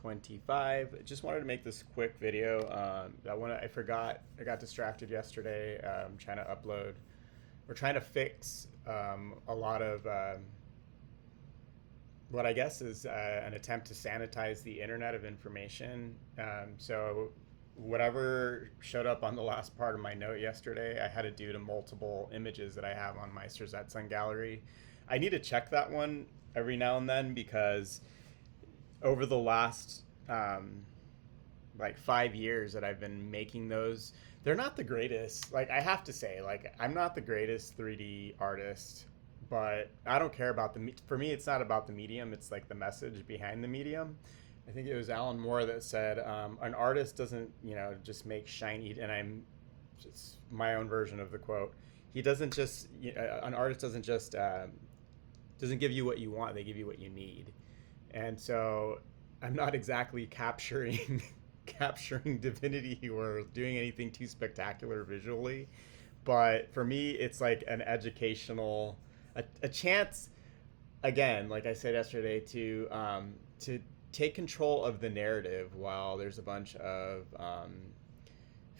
25. Just wanted to make this quick video. I forgot. I got distracted yesterday trying to upload. We're trying to fix a lot of what I guess is an attempt to sanitize the internet of information. So whatever showed up on the last part of my note yesterday, I had to do to multiple images that I have on my Sir Sun gallery. I need to check that one every now and then because over the last like 5 years that I've been making those, they're not the greatest. Like I have to say, like I'm not the greatest 3D artist, but I don't care about for me, it's not about the medium. It's like the message behind the medium. I think it was Alan Moore that said, an artist doesn't, just make shiny, and I'm just my own version of the quote. He doesn't just, an artist doesn't just, doesn't give you what you want. They give you what you need. And so I'm not exactly capturing capturing divinity or doing anything too spectacular visually, but for me it's like an educational a chance, again, like I said yesterday, to take control of the narrative while there's a bunch of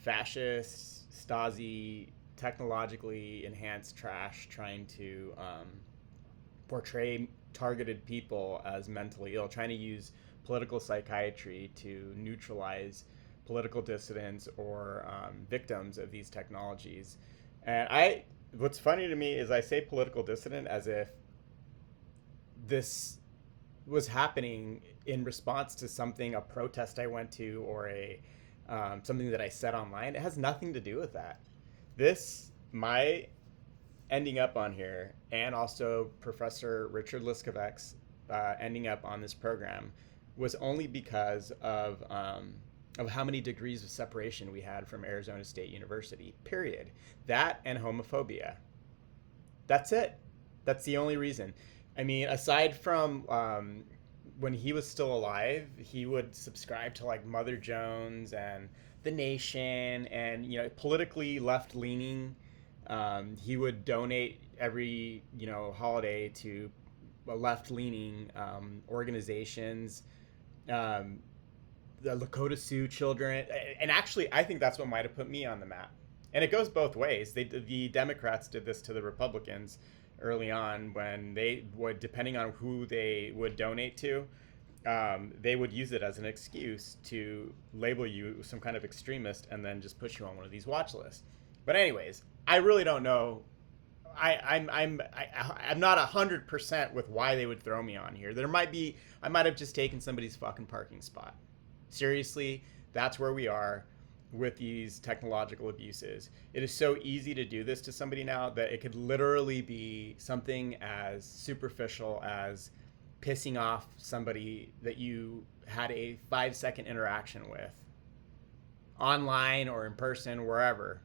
fascist Stasi technologically enhanced trash trying to portray targeted people as mentally ill, trying to use political psychiatry to neutralize political dissidents or victims of these technologies. And what's funny to me is I say political dissident as if this was happening in response to something, a protest I went to, or a something that I said online. It has nothing to do with that. My ending up on here, and also Professor Richard Liskovec's ending up on this program, was only because of how many degrees of separation we had from Arizona State University, period. That and homophobia. That's it. That's the only reason. I mean, aside from when he was still alive, he would subscribe to like Mother Jones and The Nation and, politically left-leaning. He would donate every, holiday to left-leaning organizations. The Lakota Sioux children, and actually, I think that's what might have put me on the map. And it goes both ways. The Democrats did this to the Republicans early on when they would, depending on who they would donate to, they would use it as an excuse to label you some kind of extremist and then just put you on one of these watch lists. But anyways, I really don't know. I'm not 100% with why they would throw me on here. I might have just taken somebody's fucking parking spot. Seriously, that's where we are with these technological abuses. It is so easy to do this to somebody now that it could literally be something as superficial as pissing off somebody that you had a 5-second interaction with online or in person, wherever.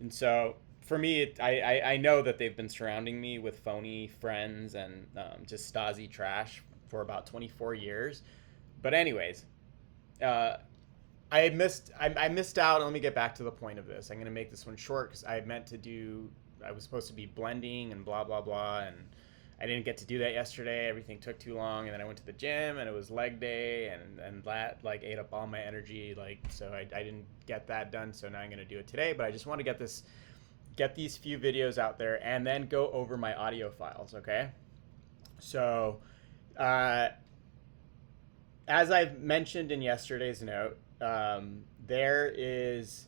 And so for me, I know that they've been surrounding me with phony friends and just Stasi trash for about 24 years. But anyways, I missed out. Let me get back to the point of this. I'm going to make this one short because I was supposed to be blending and blah, blah, blah. And I didn't get to do that yesterday. Everything took too long. And then I went to the gym and it was leg day and that like ate up all my energy. So I didn't get that done. So now I'm going to do it today. But I just want to get these few videos out there and then go over my audio files. Okay. So, as I've mentioned in yesterday's note, there is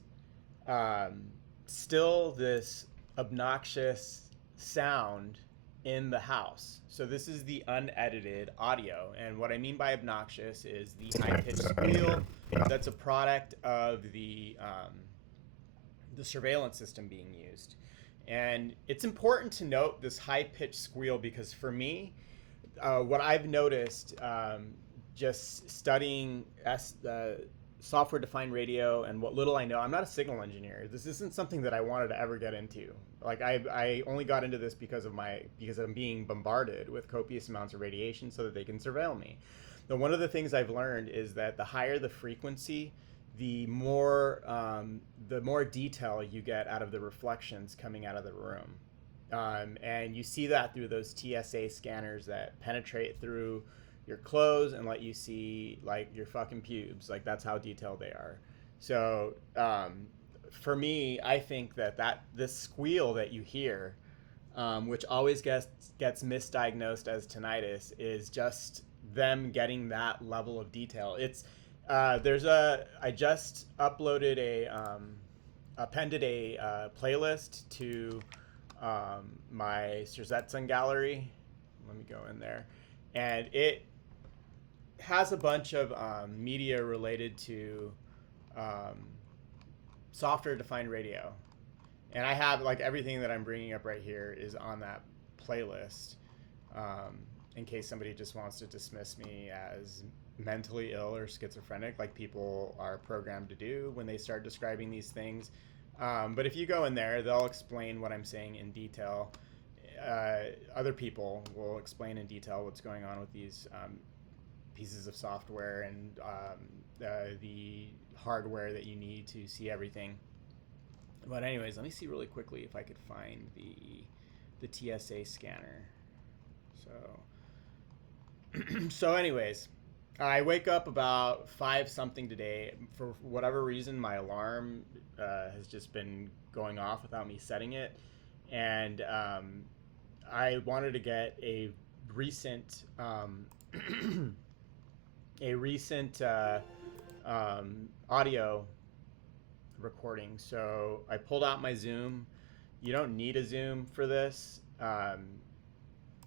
still this obnoxious sound in the house. So this is the unedited audio. And what I mean by obnoxious is the high-pitched squeal that's a product of the surveillance system being used. And it's important to note this high-pitched squeal because for me, what I've noticed just studying software-defined radio and what little I know, I'm not a signal engineer. This isn't something that I wanted to ever get into. Like I only got into this because I'm being bombarded with copious amounts of radiation so that they can surveil me. Now, one of the things I've learned is that the higher the frequency, the more detail you get out of the reflections coming out of the room. And you see that through those TSA scanners that penetrate through your clothes and let you see like your fucking pubes. Like that's how detailed they are. So for me, I think that this squeal that you hear, which always gets misdiagnosed as tinnitus, is just them getting that level of detail. It's I just uploaded appended a playlist to my Sirzetson gallery. Let me go in there, and it has a bunch of media related to software defined radio, and I have like everything that I'm bringing up right here is on that playlist. In case somebody just wants to dismiss me as mentally ill or schizophrenic, like people are programmed to do when they start describing these things. But if you go in there, they'll explain what I'm saying in detail. Other people will explain in detail what's going on with these pieces of software and the hardware that you need to see everything. But anyways, let me see really quickly if I could find the TSA scanner. So anyways, I wake up about 5 something today. For whatever reason, my alarm has just been going off without me setting it, and I wanted to get a recent audio recording. So I pulled out my Zoom. You don't need a Zoom for this.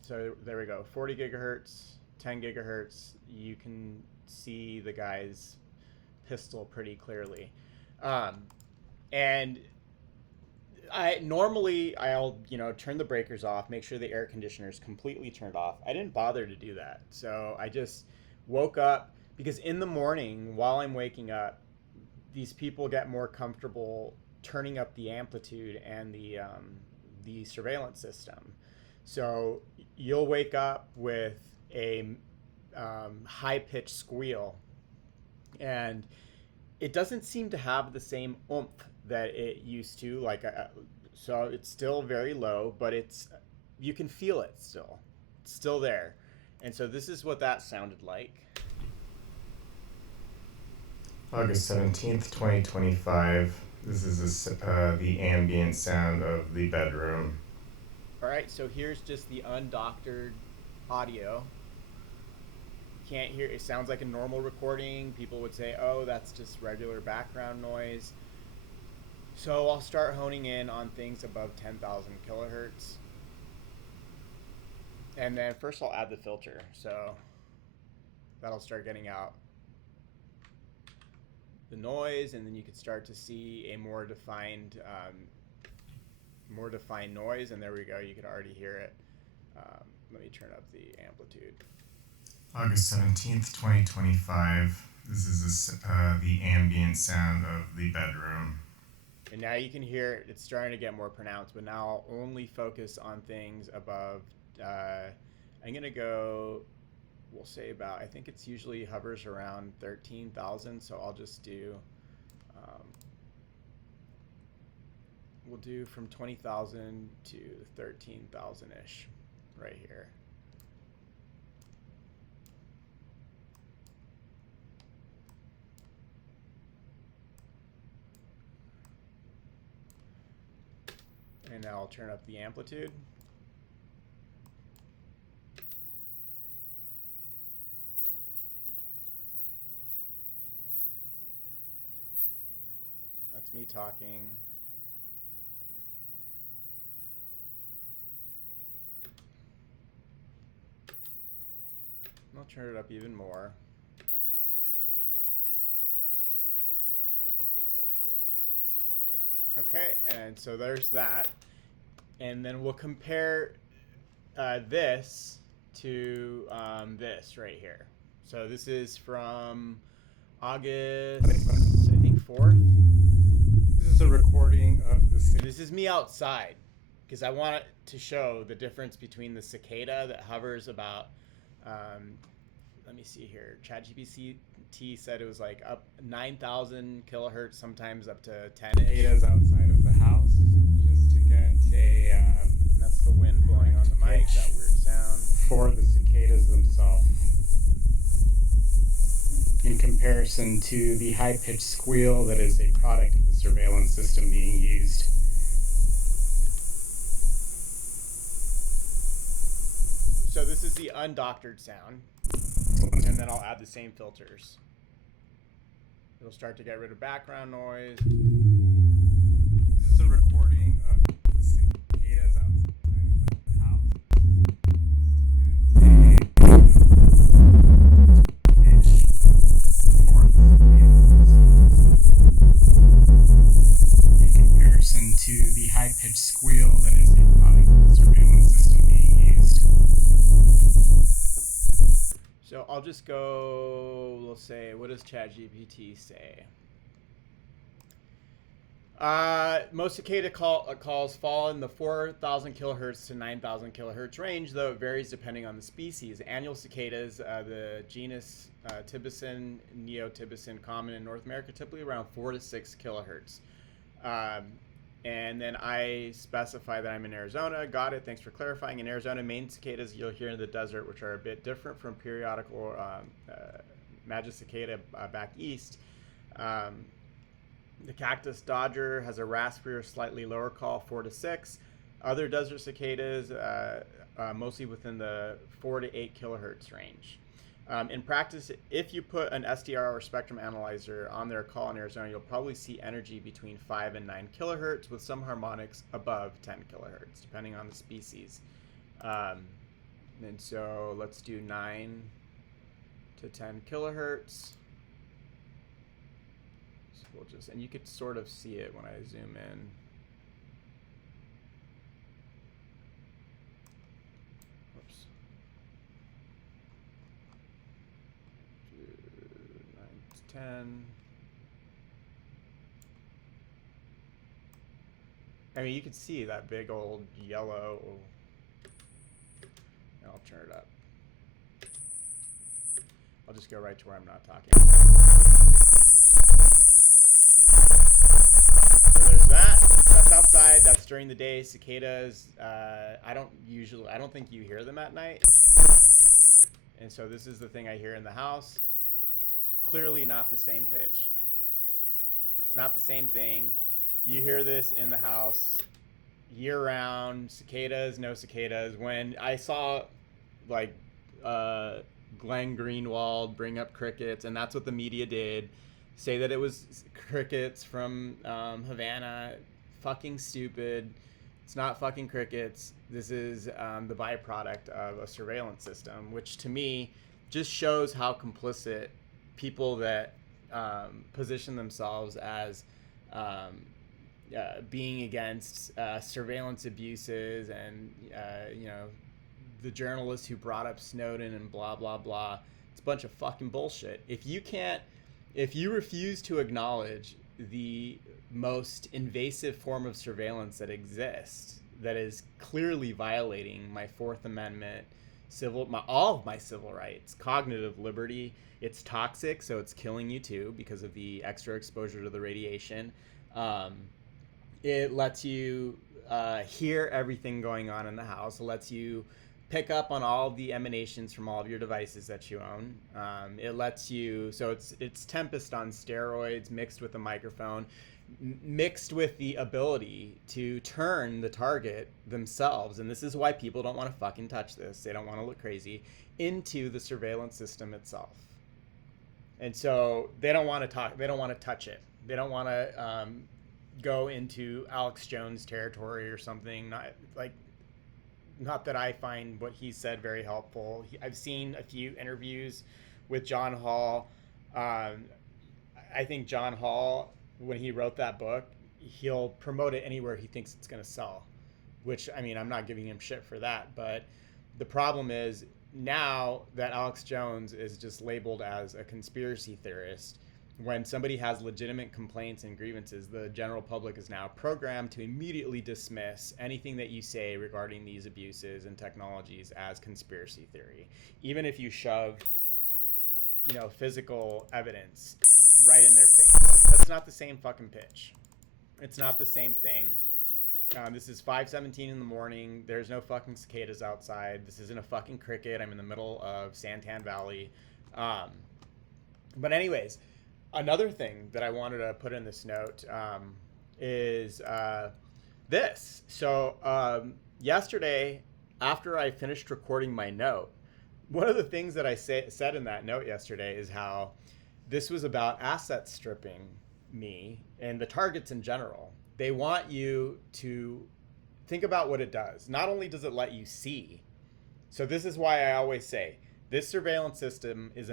So there we go, 40 gigahertz, 10 gigahertz. You can see the guy's pistol pretty clearly. And I'll turn the breakers off, make sure the air conditioner is completely turned off. I didn't bother to do that. So I just woke up, because in the morning while I'm waking up, these people get more comfortable turning up the amplitude and the surveillance system. So you'll wake up with a high-pitched squeal, and it doesn't seem to have the same oomph that it used to. So it's still very low, but you can feel it still. It's still there. And so this is what that sounded like. August 17th, 2025. This is the ambient sound of the bedroom. All right, so here's just the undoctored audio. Can't hear, it sounds like a normal recording. People would say, oh, that's just regular background noise. So I'll start honing in on things above 10,000 kilohertz. And then first I'll add the filter. So that'll start getting out the noise, and then you could start to see a more defined noise. And there we go, you could already hear it. Let me turn up the amplitude. August 17th, 2025. This is the ambient sound of the bedroom. And now you can hear it's starting to get more pronounced, but now I'll only focus on things above, I'm going to go, we'll say about, I think it's usually hovers around 13,000, so I'll just do, we'll do from 20,000 to 13,000-ish right here. And now I'll turn up the amplitude. That's me talking. I'll turn it up even more. Okay, and so there's that. And then we'll compare this to this right here. So this is from August, I think 4th. This is a recording of the city. This is me outside, because I want to show the difference between the cicada that hovers about, let me see here, ChatGPT said it was like up 9,000 kilohertz, sometimes up to 10-ish. Cicadas outside of the house, just to get a... That's the wind blowing on the mic, that weird sound. For the cicadas themselves. in comparison to the high-pitched squeal that is a product of the surveillance system being used. So this is the undoctored sound, and then I'll add the same filters. It'll start to get rid of background noise. This is a recording of the cicadas outside of the house. In comparison to the high-pitched squeal that is a product of the surveillance system being used. So I'll just go, we'll say, what does ChatGPT say? Most cicada calls fall in the 4,000 kilohertz to 9,000 kilohertz range, though it varies depending on the species. Annual cicadas, the genus Tibicin, Neotibicin, common in North America, typically around 4 to 6 kilohertz. And then I specify that I'm in Arizona. Got it. Thanks for clarifying. In Arizona, main cicadas you'll hear in the desert, which are a bit different from periodical Magicicada back east. The cactus dodger has a raspier, slightly lower call, 4 to 6. Other desert cicadas, mostly within the 4 to 8 kilohertz range. In practice, if you put an SDR or spectrum analyzer on their call in Arizona, you'll probably see energy between 5 and 9 kilohertz with some harmonics above 10 kilohertz, depending on the species. And so let's do 9 to 10 kilohertz. So we'll just, and you could sort of see it when I zoom in. Whoops. 9 to 10. I mean, you can see that big old yellow. I'll turn it up. I'll just go right to where I'm not talking. So there's that. That's outside. That's during the day. Cicadas. I don't think you hear them at night. And so this is the thing I hear in the house. Clearly not the same pitch. It's not the same thing. You hear this in the house year round. Cicadas, no cicadas. When I saw like Glenn Greenwald bring up crickets, and that's what the media did, say that it was crickets from Havana, fucking stupid. It's not fucking crickets. This is the byproduct of a surveillance system, which to me just shows how complicit people that position themselves as being against surveillance abuses and the journalists who brought up Snowden and blah blah blah. It's a bunch of fucking bullshit. If you refuse to acknowledge the most invasive form of surveillance that exists, that is clearly violating my Fourth Amendment, all of my civil rights, cognitive liberty, it's toxic, so it's killing you too because of the extra exposure to the radiation. It lets you hear everything going on in the house. It lets you pick up on all of the emanations from all of your devices that you own. It lets you, so it's Tempest on steroids mixed with a microphone, mixed with the ability to turn the target themselves, and this is why people don't want to fucking touch this. They don't want to look crazy, into the surveillance system itself. And so they don't want to touch it. They don't want to go into Alex Jones territory or something. Not that I find what he said very helpful. I've seen a few interviews with John Hall. I think John Hall, when he wrote that book, he'll promote it anywhere he thinks it's going to sell, which, I mean, I'm not giving him shit for that. But the problem is now that Alex Jones is just labeled as a conspiracy theorist, when somebody has legitimate complaints and grievances, the general public is now programmed to immediately dismiss anything that you say regarding these abuses and technologies as conspiracy theory, even if you shove, physical evidence right in their face. That's not the same fucking pitch. It's not the same thing. This is 5:17 in the morning. There's no fucking cicadas outside. This isn't a fucking cricket. I'm in the middle of Santan Valley. But anyways, another thing that I wanted to put in this note is this. So yesterday, after I finished recording my note, one of the things that I said in that note yesterday is how this was about asset stripping me and the targets in general. They want you to think about what it does. Not only does it let you see, so this is why I always say this surveillance system is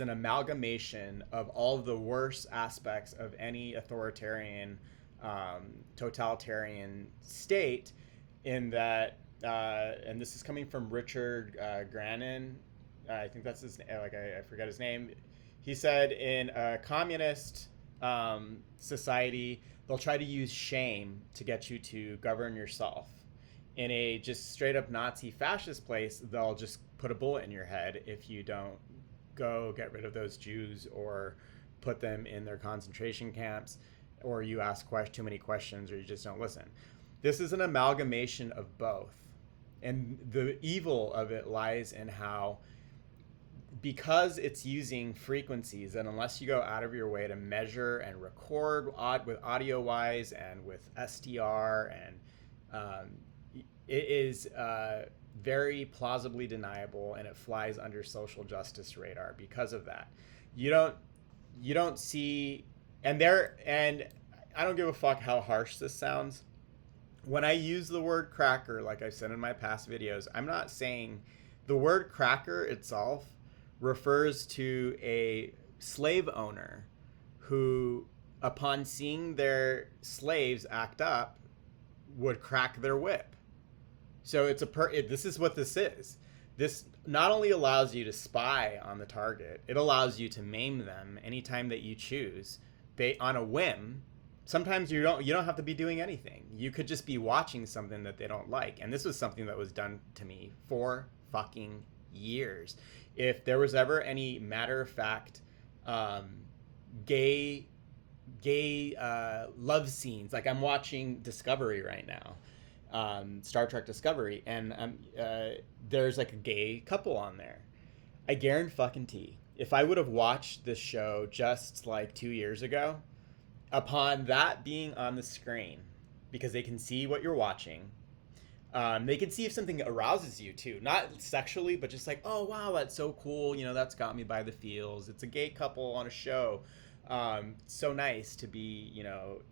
an amalgamation of all of the worst aspects of any authoritarian, totalitarian state. In that, and this is coming from Richard Grannon. I think that's his. I forget his name. He said in a communist society, they'll try to use shame to get you to govern yourself. In a just straight up Nazi fascist place, they'll just put a bullet in your head if you don't go get rid of those Jews or put them in their concentration camps, or you ask too many questions, or you just don't listen. This is an amalgamation of both. And the evil of it lies in how, because it's using frequencies, and unless you go out of your way to measure and record with audio wise and with SDR, and it is very plausibly deniable, and it flies under social justice radar because of that. You don't see, and I don't give a fuck how harsh this sounds. When I use the word cracker, like I've said in my past videos, I'm not saying the word cracker itself refers to a slave owner who, upon seeing their slaves act up, would crack their whip. So this is what this is. This not only allows you to spy on the target, it allows you to maim them anytime that you choose, on a whim. Sometimes you don't have to be doing anything. You could just be watching something that they don't like. And this was something that was done to me for fucking years. If there was ever any matter of fact gay love scenes, like I'm watching Discovery right now, Star Trek Discovery, and there's like a gay couple on there. I guarantee if I would have watched this show just like 2 years ago, upon that being on the screen, because they can see what you're watching, they can see if something arouses you too, not sexually, but just like, oh wow, that's so cool, that's got me by the feels. It's a gay couple on a show. So nice to be,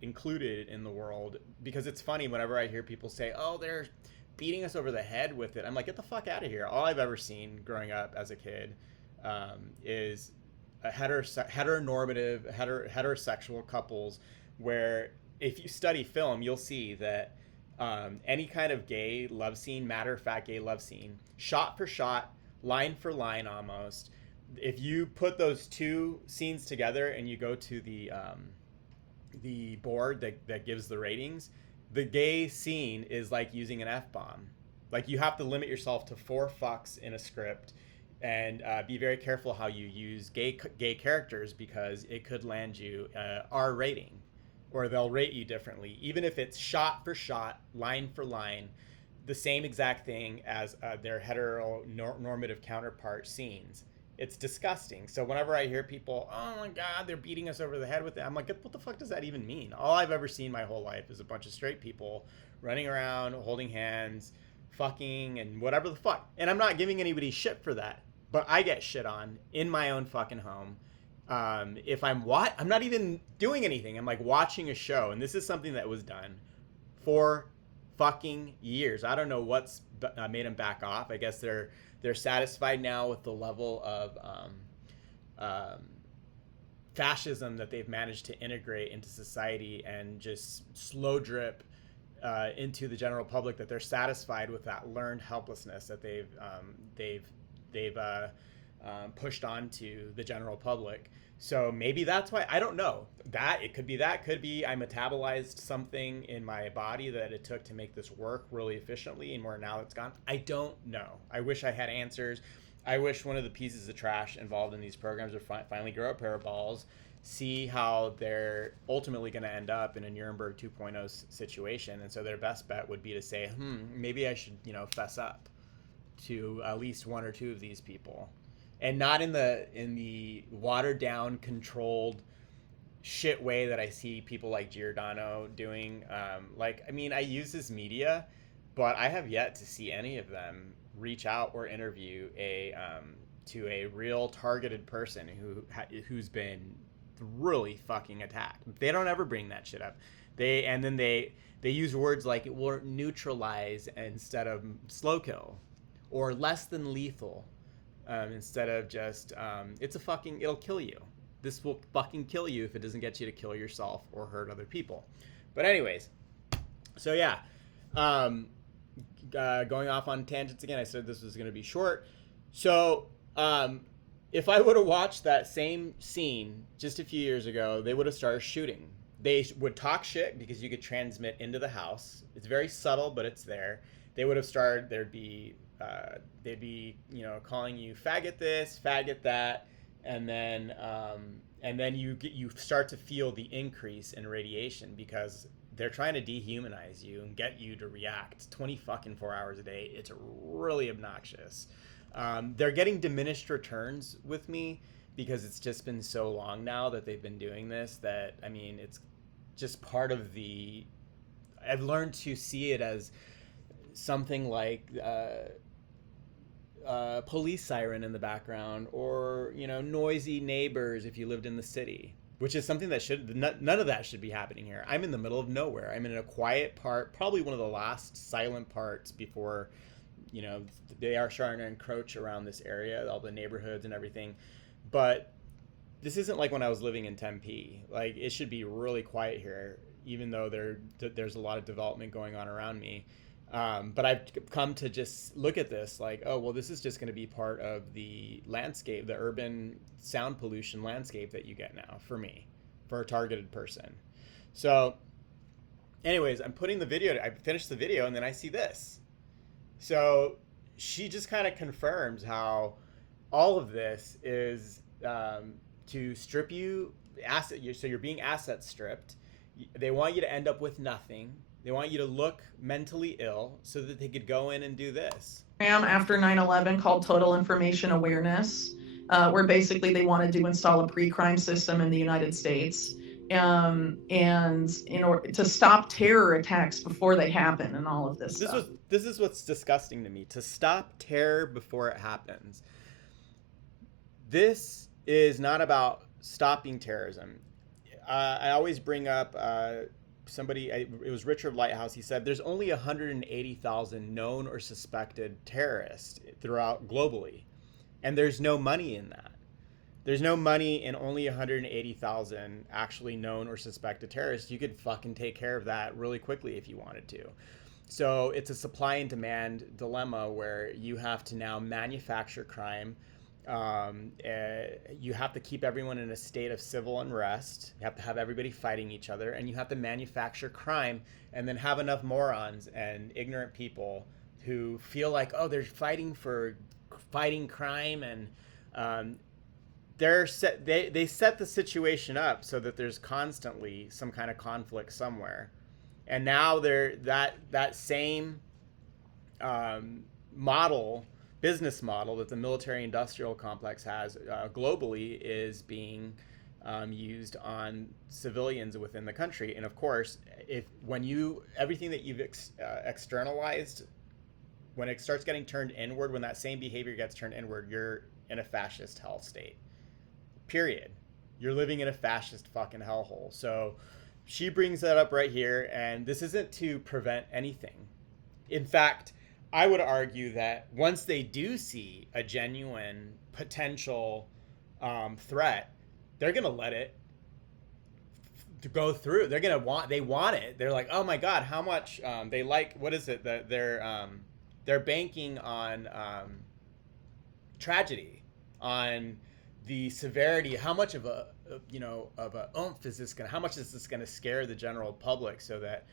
included in the world. Because it's funny whenever I hear people say, oh, they're beating us over the head with it. I'm like, get the fuck out of here. All I've ever seen growing up as a kid is a heteronormative, heterosexual couples where, if you study film, you'll see that any kind of gay love scene, matter of fact gay love scene, shot for shot, line for line almost, if you put those two scenes together and you go to the board that gives the ratings, the gay scene is like using an F-bomb. Like, you have to limit yourself to 4 fucks in a script, and be very careful how you use gay characters, because it could land you R rating, or they'll rate you differently, even if it's shot for shot, line for line, the same exact thing as their heteronormative counterpart scenes. It's disgusting. So whenever I hear people, oh my God, they're beating us over the head with it, I'm like, what the fuck does that even mean? All I've ever seen my whole life is a bunch of straight people running around, holding hands, fucking, and whatever the fuck. And I'm not giving anybody shit for that, but I get shit on in my own fucking home. If I'm not even doing anything. I'm like watching a show, and this is something that was done for fucking years. I don't know what's made them back off. I guess they're satisfied now with the level of fascism that they've managed to integrate into society and just slow drip into the general public, that they're satisfied with that learned helplessness that they've pushed onto the general public. So maybe that's why, I don't know. Could be I metabolized something in my body that it took to make this work really efficiently, and where now it's gone. I don't know. I wish I had answers. I wish one of the pieces of trash involved in these programs would finally grow a pair of balls, see how they're ultimately going to end up in a Nuremberg 2.0 situation. And so their best bet would be to say, maybe I should, fess up to at least one or two of these people. and not in the watered down, controlled shit way that I see people like Giordano doing. Like, I mean, I use his media, but I have yet to see any of them reach out or interview a to a real targeted person who's been really fucking attacked. They don't ever bring that shit up. They use words like it will neutralize instead of slow kill, or less than lethal, instead of just it'll kill you. This will fucking kill you if it doesn't get you to kill yourself or hurt other people. But anyways, so yeah, going off on tangents again. I said this was going to be short. So if I would have watched that same scene just a few years ago, they would have started shooting. They would talk shit because you could transmit into the house. It's very subtle, but it's there. They would have started. They'd be calling you faggot this, faggot that, and then you start to feel the increase in radiation because they're trying to dehumanize you and get you to react 20 fucking 4 hours a day. It's really obnoxious. They're getting diminished returns with me because it's just been so long now that they've been doing this that, I mean, it's just part of the... I've learned to see it as something like police siren in the background, or noisy neighbors if you lived in the city, which is something that none of that should be happening here. I'm in the middle of nowhere. I'm in a quiet part, probably one of the last silent parts before they are starting to encroach around this area, all the neighborhoods and everything. But this isn't like when I was living in Tempe. Like, it should be really quiet here, even though there's a lot of development going on around me. But I've come to just look at this like, oh, well, this is just going to be part of the landscape, the urban sound pollution landscape that you get now for me, for a targeted person. So anyways, I finished the video, and then I see this. So she just kind of confirms how all of this is to strip you, so you're being asset stripped. They want you to end up with nothing. They want you to look mentally ill so that they could go in and do this. After 9/11 called Total Information Awareness, where basically they wanted to install a pre-crime system in the United States, and in order to stop terror attacks before they happen and all of this stuff. This is what's disgusting to me, to stop terror before it happens. This is not about stopping terrorism. I always bring up it was Richard Lighthouse. He said there's only 180,000 known or suspected terrorists throughout globally, and there's no money in that. There's no money in only 180,000 actually known or suspected terrorists. You could fucking take care of that really quickly if you wanted to. So it's a supply and demand dilemma where you have to now manufacture crime. You have to keep everyone in a state of civil unrest. You have to have everybody fighting each other, and you have to manufacture crime, and then have enough morons and ignorant people who feel like, oh, they're fighting crime, and they set the situation up so that there's constantly some kind of conflict somewhere. And now that same business model that the military-industrial complex has globally is being used on civilians within the country. And of course, everything that you've externalized, when it starts getting turned inward, when that same behavior gets turned inward, you're in a fascist hell state. Period. You're living in a fascist fucking hellhole. So she brings that up right here, and this isn't to prevent anything. In fact, I would argue that once they do see a genuine potential threat, they're gonna let it go through. They want it. They're like, oh my god, how much they like. What is it that they're banking on tragedy, on the severity. How much of a oomph is this how much is this gonna scare the general public so that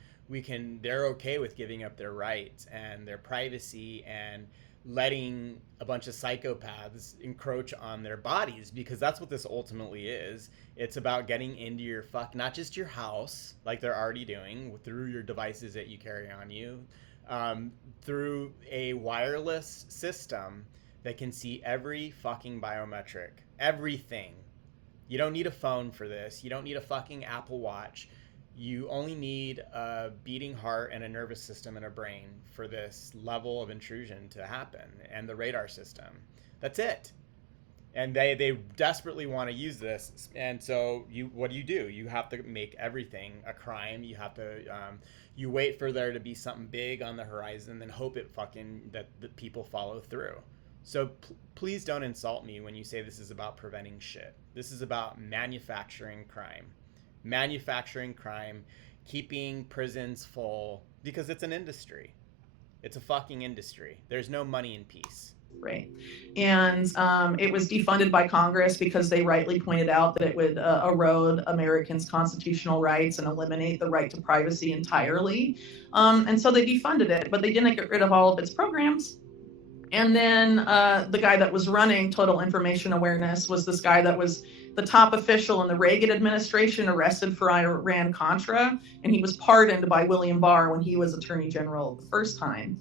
they're okay with giving up their rights and their privacy and letting a bunch of psychopaths encroach on their bodies, because that's what this ultimately is. It's about getting into your not just your house, like they're already doing through your devices that you carry on you, through a wireless system that can see every fucking biometric, everything. You don't need a phone for this. You don't need a fucking Apple Watch. You only need a beating heart and a nervous system and a brain for this level of intrusion to happen, and the radar system. That's it. And they desperately want to use this. And so what do? You have to make everything a crime. You have to you wait for there to be something big on the horizon, and hope that the people follow through. So please don't insult me when you say this is about preventing shit. This is about manufacturing crime, keeping prisons full, because it's an industry. It's a fucking industry. There's no money in peace. Right. And it was defunded by Congress because they rightly pointed out that it would erode Americans' constitutional rights and eliminate the right to privacy entirely. And so they defunded it, but they didn't get rid of all of its programs. And then the guy that was running Total Information Awareness was this guy that was the top official in the Reagan administration, arrested for Iran-Contra, and he was pardoned by William Barr when he was Attorney General the first time.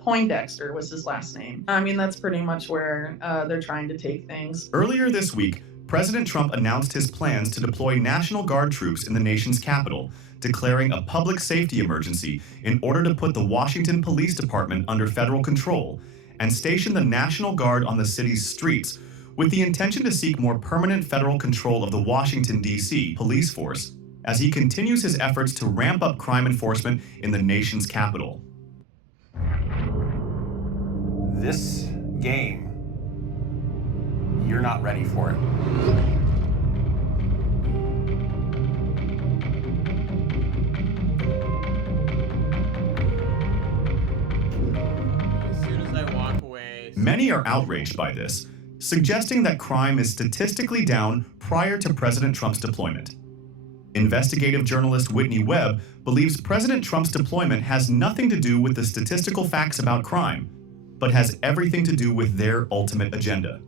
Poindexter was his last name. I mean, that's pretty much where they're trying to take things. Earlier this week, President Trump announced his plans to deploy National Guard troops in the nation's capital, declaring a public safety emergency in order to put the Washington Police Department under federal control, and station the National Guard on the city's streets with the intention to seek more permanent federal control of the Washington, D.C. police force as he continues his efforts to ramp up crime enforcement in the nation's capital. This game, you're not ready for it. As soon as I walk away... Many are outraged by this, suggesting that crime is statistically down prior to President Trump's deployment. Investigative journalist Whitney Webb believes President Trump's deployment has nothing to do with the statistical facts about crime, but has everything to do with their ultimate agenda.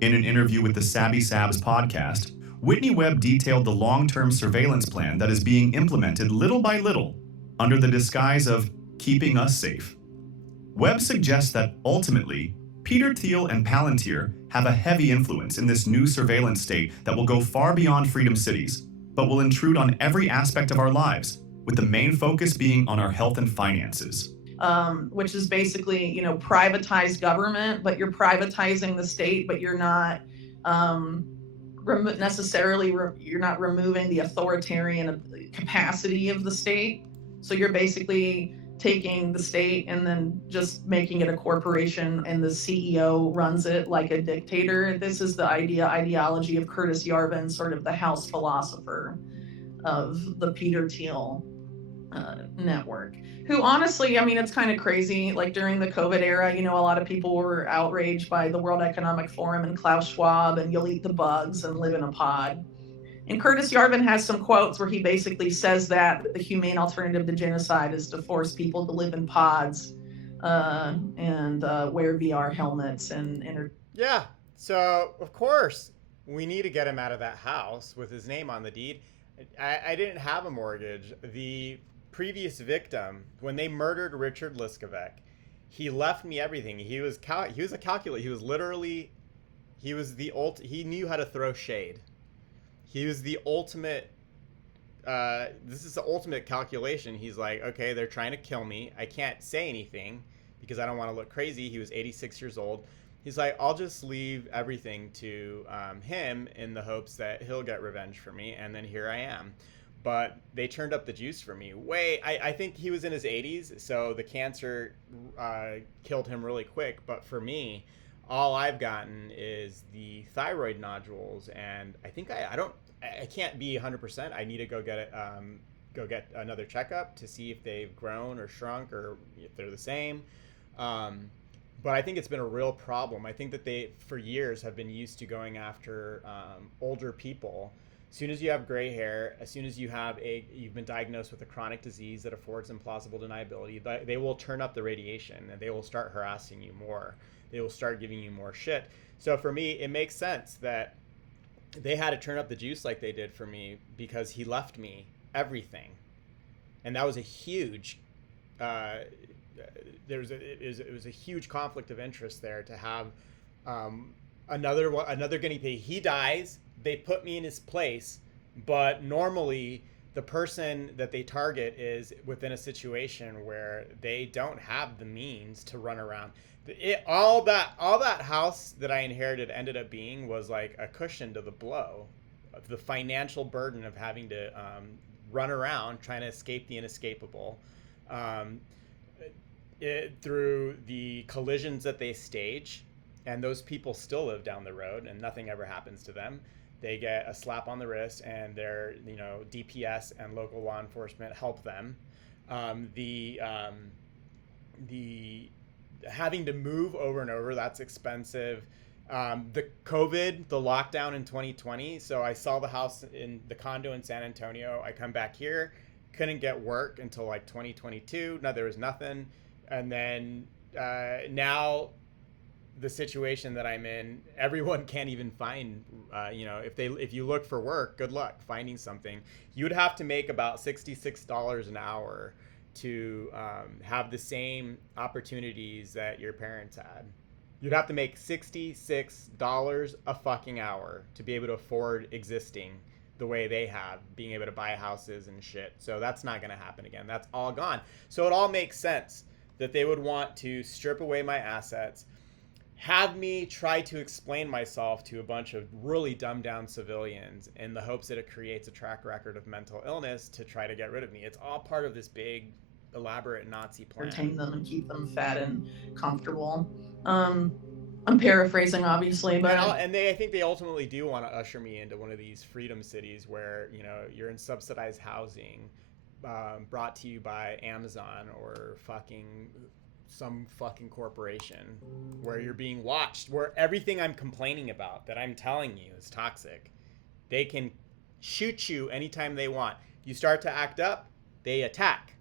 In an interview with the Savvy Sabs podcast, Whitney Webb detailed the long-term surveillance plan that is being implemented little by little under the disguise of keeping us safe. Webb suggests that ultimately, Peter Thiel and Palantir have a heavy influence in this new surveillance state that will go far beyond Freedom Cities, but will intrude on every aspect of our lives, with the main focus being on our health and finances. Which is basically, privatized government, but you're privatizing the state, but you're not you're not removing the authoritarian capacity of the state. So you're basically taking the state and then just making it a corporation, and the CEO runs it like a dictator. This is the ideology of Curtis Yarvin, sort of the house philosopher of the Peter Thiel network, who honestly, I mean, it's kind of crazy. Like during the COVID era, a lot of people were outraged by the World Economic Forum and Klaus Schwab and you'll eat the bugs and live in a pod. And Curtis Yarvin has some quotes where he basically says that the humane alternative to genocide is to force people to live in pods and wear VR helmets and Yeah, so of course we need to get him out of that house with his name on the deed. I didn't have a mortgage. The previous victim, when they murdered Richard Liskovec, he left me everything. He was a calculator. He was literally, he knew how to throw shade. He was the ultimate, this is the ultimate calculation. He's like, okay, they're trying to kill me. I can't say anything because I don't want to look crazy. He was 86 years old. He's like, I'll just leave everything to him in the hopes that he'll get revenge for me. And then here I am. But they turned up the juice for me. I think he was in his 80s, so the cancer killed him really quick. But for me, all I've gotten is the thyroid nodules, and I think I can't be 100%. I need to go get another checkup to see if they've grown or shrunk or if they're the same. But I think it's been a real problem. I think that they, for years, have been used to going after older people. As soon as you have gray hair, as soon as you've been diagnosed with a chronic disease that affords implausible deniability, they will turn up the radiation and they will start harassing you more. They will start giving you more shit. So for me, it makes sense that they had to turn up the juice like they did for me because he left me everything. And that was a huge it was a huge conflict of interest there to have another guinea pig. He dies, they put me in his place, but normally the person that they target is within a situation where they don't have the means to run around. All that house that I inherited ended up being was like a cushion to the blow of the financial burden of having to run around trying to escape the inescapable, through the collisions that they stage. And those people still live down the road and nothing ever happens to them. They get a slap on the wrist and their DPS and local law enforcement help them. The having to move over and over, that's expensive. The lockdown in 2020. So I saw the house in the condo in San Antonio. I come back here, couldn't get work until like 2022. No, there was nothing. And then now the situation that I'm in, everyone can't even find, if you look for work, good luck finding something. You would have to make about $66 an hour to have the same opportunities that your parents had. You'd have to make $66 a fucking hour to be able to afford existing the way they have, being able to buy houses and shit. So that's not going to happen again. That's all gone. So it all makes sense that they would want to strip away my assets, have me try to explain myself to a bunch of really dumbed down civilians in the hopes that it creates a track record of mental illness to try to get rid of me. It's all part of this big, elaborate Nazi plan. Retain them and keep them fat and comfortable. I'm paraphrasing, obviously, but I think they ultimately do want to usher me into one of these freedom cities where you're in subsidized housing, brought to you by Amazon or some fucking corporation, where you're being watched, where everything I'm complaining about that I'm telling you is toxic. They can shoot you anytime they want. You start to act up, they attack.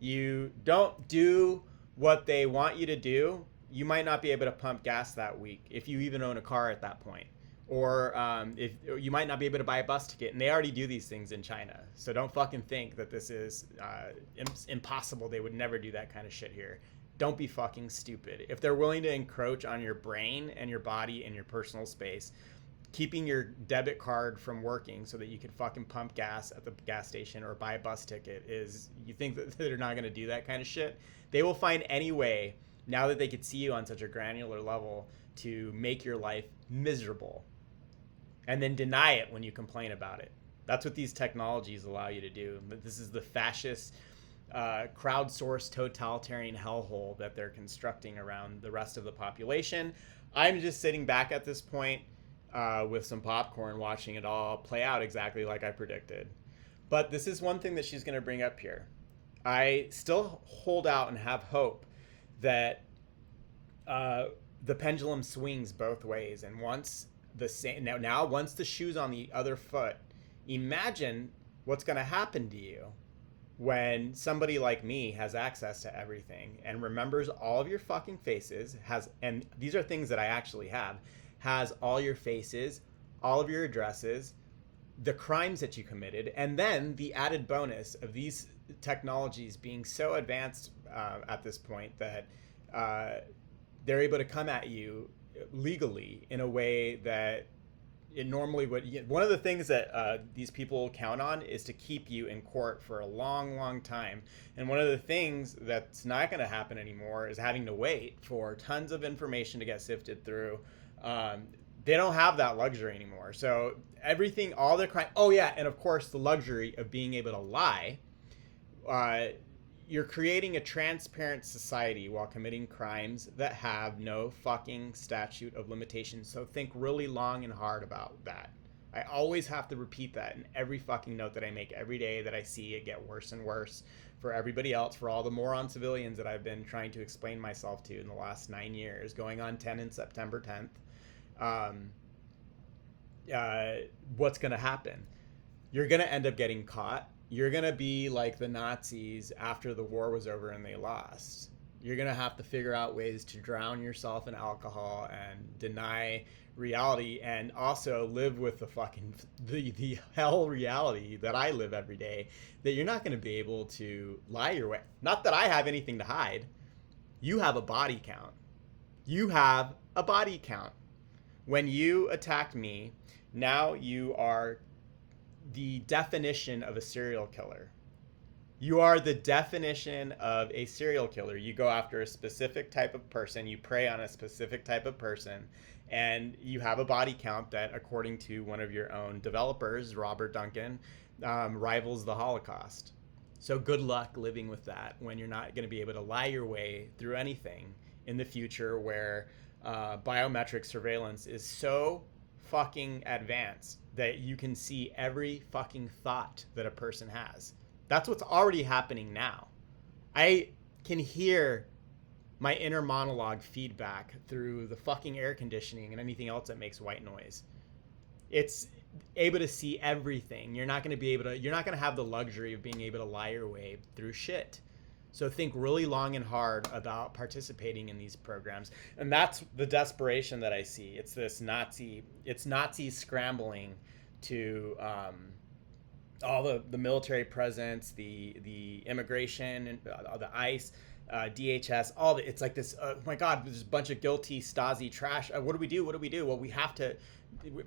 You don't do what they want you to do, you might not be able to pump gas that week if you even own a car at that point. Or if you might not be able to buy a bus ticket, and they already do these things in China. So don't fucking think that this is impossible. They would never do that kind of shit here. Don't be fucking stupid. If they're willing to encroach on your brain and your body and your personal space, keeping your debit card from working so that you can fucking pump gas at the gas station or buy a bus ticket, you think that they're not going to do that kind of shit? They will find any way, now that they could see you on such a granular level, to make your life miserable and then deny it when you complain about it. That's what these technologies allow you to do. This is the fascist, crowdsourced totalitarian hellhole that they're constructing around the rest of the population. I'm just sitting back at this point with some popcorn, watching it all play out exactly like I predicted. But this is one thing that she's going to bring up here. I still hold out and have hope that the pendulum swings both ways, and once the shoe's on the other foot, imagine what's going to happen to you when somebody like me has access to everything and remembers all of your fucking faces, and these are things that I actually has all your faces, all of your addresses, the crimes that you committed, and then the added bonus of these technologies being so advanced at this point that they're able to come at you legally in a way that it normally would. One of the things that these people count on is to keep you in court for a long, long time. And one of the things that's not going to happen anymore is having to wait for tons of information to get sifted through. They don't have that luxury anymore. So everything, all their crime. Oh yeah, and of course the luxury of being able to lie. You're creating a transparent society while committing crimes that have no fucking statute of limitations. So think really long and hard about that. I always have to repeat that in every fucking note that I make every day, that I see it get worse and worse for everybody else, for all the moron civilians that I've been trying to explain myself to in the last 9 years, going on 10 in September 10th. What's going to happen? You're going to end up getting caught. You're going to be like the Nazis after the war was over and they lost. You're going to have to figure out ways to drown yourself in alcohol and deny reality, and also live with the hell reality that I live every day, that you're not going to be able to lie your way. Not that I have anything to hide. You have a body count. You have a body count. When you attack me, now you are the definition of a serial killer. You are the definition of a serial killer. You go after a specific type of person, you prey on a specific type of person, and you have a body count that, according to one of your own developers, Robert Duncan, rivals the Holocaust. So good luck living with that when you're not going to be able to lie your way through anything in the future, where biometric surveillance is so fucking advanced that you can see every fucking thought that a person has. That's what's already happening now. I can hear my inner monologue feedback through the fucking air conditioning and anything else that makes white noise. It's able to see everything. You're not going to have the luxury of being able to lie your way through shit. So think really long and hard about participating in these programs. And that's the desperation that I see. It's Nazis scrambling to all the military presence, the immigration, and the ICE, DHS, it's like this. Oh my God, there's a bunch of guilty Stasi trash. What do we do? Well, we have to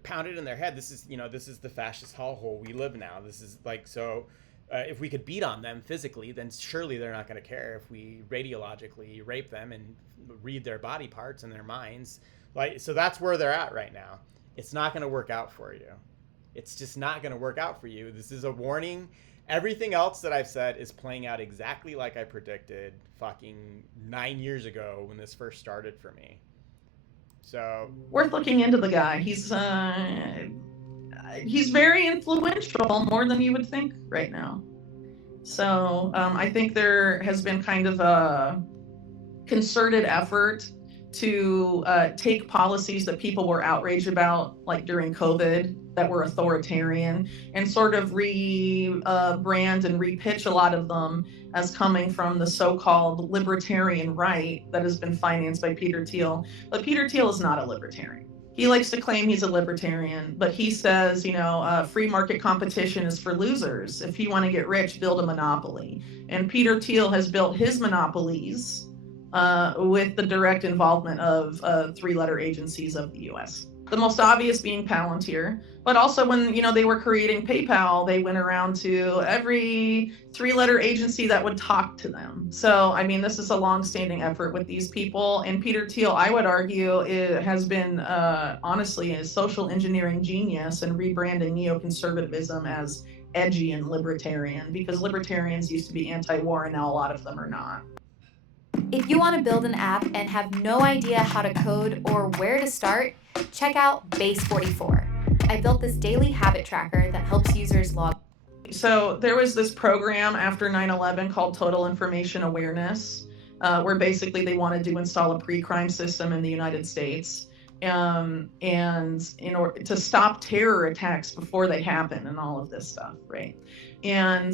pound it in their head. This is the fascist hellhole we live now. This is like, so if we could beat on them physically, then surely they're not going to care if we radiologically rape them and read their body parts and their minds. So that's where they're at right now. It's not going to work out for you. It's just not going to work out for you. This is a warning. Everything else that I've said is playing out exactly like I predicted fucking 9 years ago when this first started for me. So worth looking into the guy. He's very influential, more than you would think right now. So I think there has been kind of a concerted effort to take policies that people were outraged about, like during COVID, that were authoritarian, and sort of rebrand and repitch a lot of them as coming from the so-called libertarian right that has been financed by Peter Thiel. But Peter Thiel is not a libertarian. He likes to claim he's a libertarian, but he says, free market competition is for losers. If you want to get rich, build a monopoly. And Peter Thiel has built his monopolies with the direct involvement of three-letter agencies of the U.S. The most obvious being Palantir, but also when they were creating PayPal, they went around to every three-letter agency that would talk to them. So I mean, this is a long-standing effort with these people. And Peter Thiel, I would argue, it has been honestly a social engineering genius in rebranding neoconservatism as edgy and libertarian, because libertarians used to be anti-war and now a lot of them are not. If you want to build an app and have no idea how to code or where to start, check out Base44. I built this daily habit tracker that helps users log. So there was this program after 9/11 called Total Information Awareness, where basically they wanted to install a pre-crime system in the United States, and in order to stop terror attacks before they happen and all of this stuff, right? And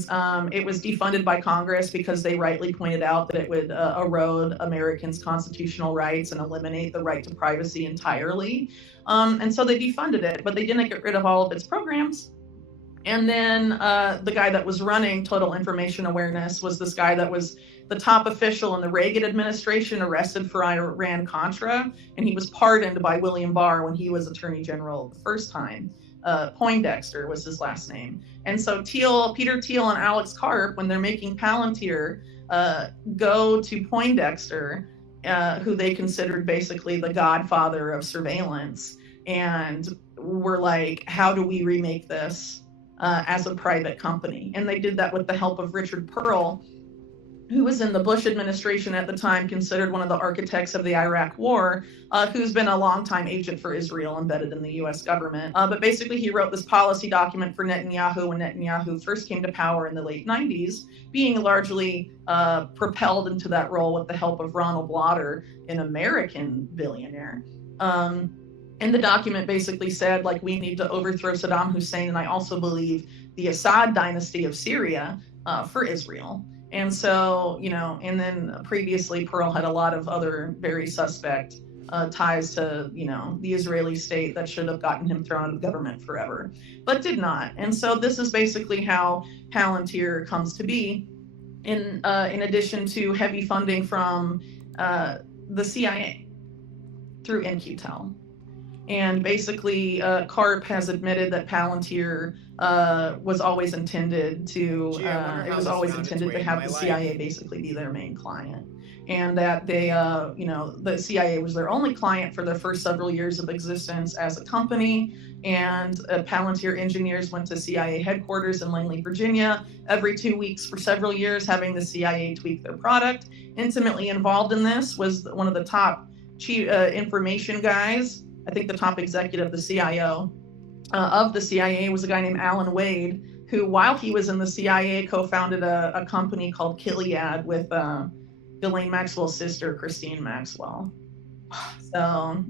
it was defunded by Congress because they rightly pointed out that it would erode Americans' constitutional rights and eliminate the right to privacy entirely. And so they defunded it, but they didn't get rid of all of its programs. And then the guy that was running Total Information Awareness was this guy that was the top official in the Reagan administration, arrested for Iran-Contra, and he was pardoned by William Barr when he was Attorney General the first time. Poindexter was his last name. And so Peter Thiel and Alex Karp, when they're making Palantir, go to Poindexter, who they considered basically the godfather of surveillance, and were like, how do we remake this as a private company? And they did that with the help of Richard Pearl, who was in the Bush administration at the time, considered one of the architects of the Iraq War, who's been a longtime agent for Israel embedded in the US government. But basically he wrote this policy document for Netanyahu when Netanyahu first came to power in the late 90s, being largely propelled into that role with the help of Ronald Lauder, an American billionaire. And the document basically said, like, we need to overthrow Saddam Hussein, and I also believe the Assad dynasty of Syria for Israel. And so, and then previously Pearl had a lot of other very suspect ties to, the Israeli state that should have gotten him thrown out of government forever, but did not. And so this is basically how Palantir comes to be. In addition to heavy funding from the CIA through In-Q-Tel. And basically, CARP has admitted that Palantir was always intended to, Gee, I wonder it how was this always found its intended way to into have my the life. CIA basically be their main client. And that they, the CIA was their only client for their first several years of existence as a company. And Palantir engineers went to CIA headquarters in Langley, Virginia, every 2 weeks for several years, having the CIA tweak their product. Intimately involved in this was one of the top chief information guys. I think the top executive, the CIO of the CIA, was a guy named Alan Wade, who, while he was in the CIA, co-founded a company called Gilead with Ghislaine Maxwell's sister, Christine Maxwell. So,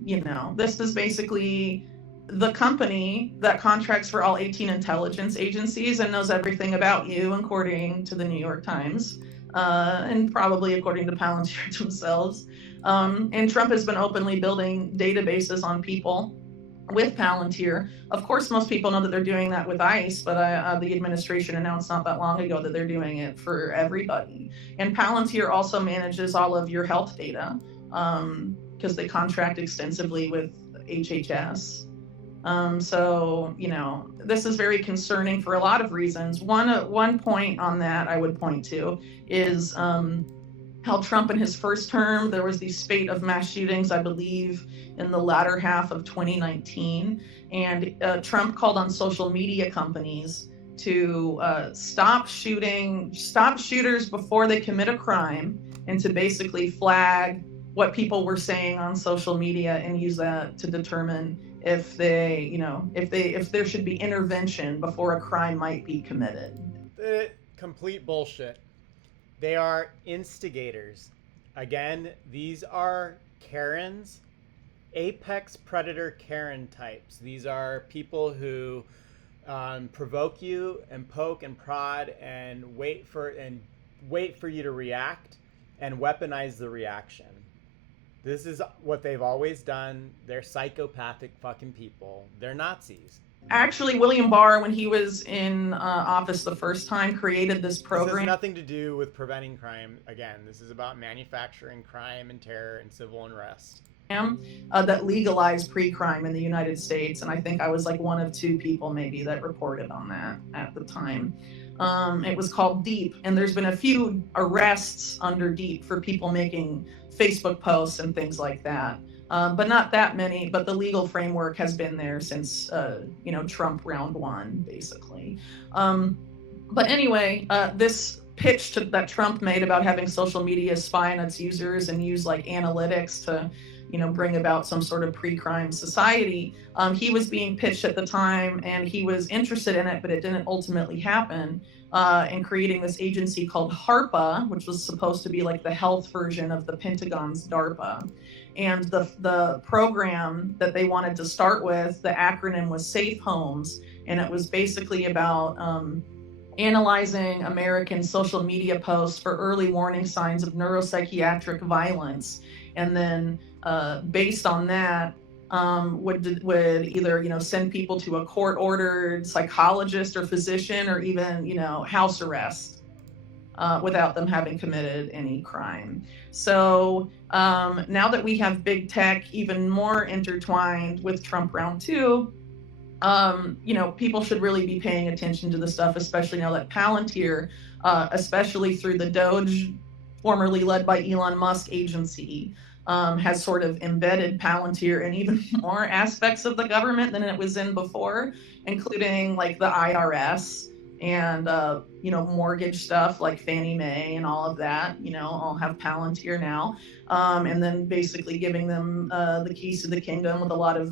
this is basically the company that contracts for all 18 intelligence agencies and knows everything about you, according to the New York Times, and probably according to Palantir themselves. And Trump has been openly building databases on people with Palantir. Of course, most people know that they're doing that with ICE, but the administration announced not that long ago that they're doing it for everybody. And Palantir also manages all of your health data because they contract extensively with HHS. So, this is very concerning for a lot of reasons. One point on that I would point to is how Trump in his first term, there was the spate of mass shootings, I believe, in the latter half of 2019. And Trump called on social media companies to stop shooters before they commit a crime, and to basically flag what people were saying on social media and use that to determine if there should be intervention before a crime might be committed. Complete bullshit. They are instigators. Again, these are Karens, apex predator Karen types. These are people who provoke you and poke and prod and wait for you to react and weaponize the reaction. This is what they've always done. They're psychopathic fucking people. They're Nazis. Actually, William Barr, when he was in office the first time, created this program. This has nothing to do with preventing crime. Again, this is about manufacturing crime and terror and civil unrest. That legalized pre-crime in the United States. And I think I was like one of 2 people maybe that reported on that at the time. It was called DEEP. And there's been a few arrests under DEEP for people making Facebook posts and things like that. But not that many, but the legal framework has been there since, Trump round 1, basically. But anyway, this pitch that Trump made about having social media spy on its users and use like analytics to, bring about some sort of pre-crime society, he was being pitched at the time, and he was interested in it, but it didn't ultimately happen, in creating this agency called HARPA, which was supposed to be like the health version of the Pentagon's DARPA. And the program that they wanted to start with, the acronym was Safe Homes, and it was basically about analyzing American social media posts for early warning signs of neuropsychiatric violence, and then based on that, would either send people to a court-ordered psychologist or physician, or even house arrest without them having committed any crime. So now that we have big tech even more intertwined with Trump round 2, people should really be paying attention to this stuff, especially now that Palantir, especially through the DOGE, formerly led by Elon Musk agency, has sort of embedded Palantir in even more aspects of the government than it was in before, including like the IRS and, mortgage stuff like Fannie Mae and all of that, all have Palantir now. And then basically giving them the keys to the kingdom with a lot of,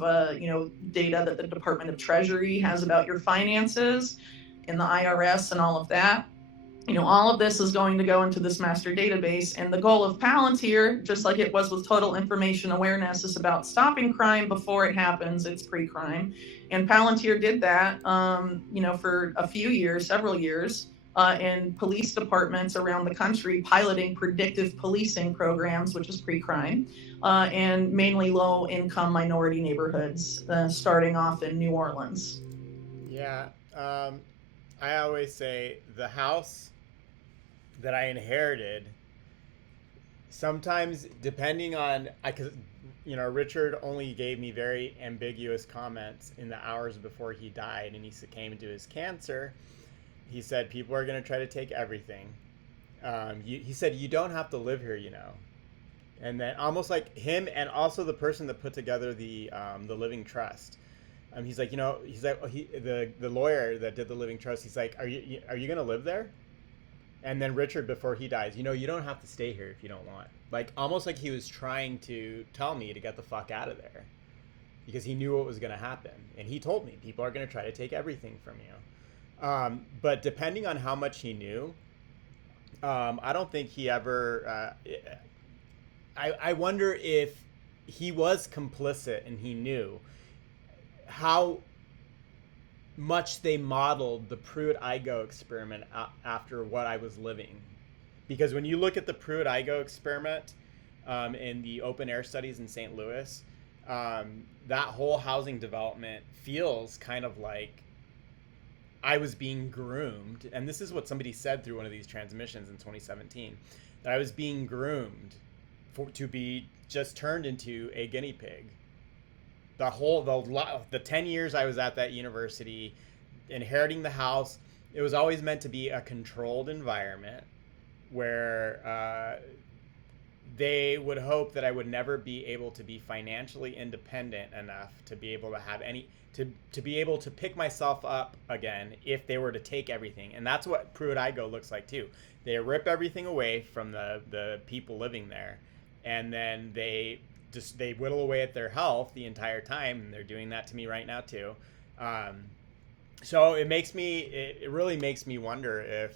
data that the Department of Treasury has about your finances and the IRS and all of that. All of this is going to go into this master database, and the goal of Palantir, just like it was with total information awareness, is about stopping crime before it happens. It's pre-crime. And Palantir did that, for a few years, several years, in police departments around the country, piloting predictive policing programs, which is pre-crime, and mainly low-income minority neighborhoods, starting off in New Orleans. Yeah, I always say the house that I inherited sometimes depending on, because Richard only gave me very ambiguous comments in the hours before he died, and he succumbed to his cancer. He said people are going to try to take everything. He said you don't have to live here, and then almost like him, and also the person that put together the living trust. He's like, the lawyer that did the living trust. He's like, are you going to live there? And then Richard, before he dies, you don't have to stay here if you don't want. Like, almost like he was trying to tell me to get the fuck out of there, because he knew what was going to happen. And he told me people are going to try to take everything from you. But depending on how much he knew, I don't think he ever. I wonder if he was complicit and he knew how much they modeled the Pruitt-Igoe experiment after what I was living. Because when you look at the Pruitt-Igoe experiment in the open air studies in St. Louis, that whole housing development feels kind of like I was being groomed. And this is what somebody said through one of these transmissions in 2017, that I was being groomed to be just turned into a guinea pig. The 10 years I was at that university, inheriting the house, it was always meant to be a controlled environment where they would hope that I would never be able to be financially independent enough to be able to have to be able to pick myself up again if they were to take everything. And that's what Pruitt-Igoe looks like too. They rip everything away from the people living there, and then they whittle away at their health the entire time, and they're doing that to me right now too. So it really makes me wonder if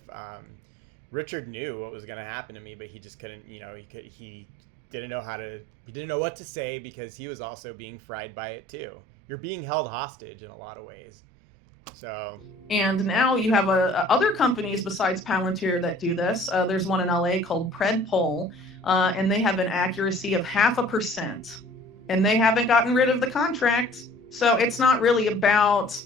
Richard knew what was going to happen to me, but he just couldn't. He didn't know what to say, because he was also being fried by it too. You're being held hostage in a lot of ways. So. And now you have other companies besides Palantir that do this. There's one in LA called Predpol. And they have an accuracy of 0.5%, and they haven't gotten rid of the contract. So it's not really about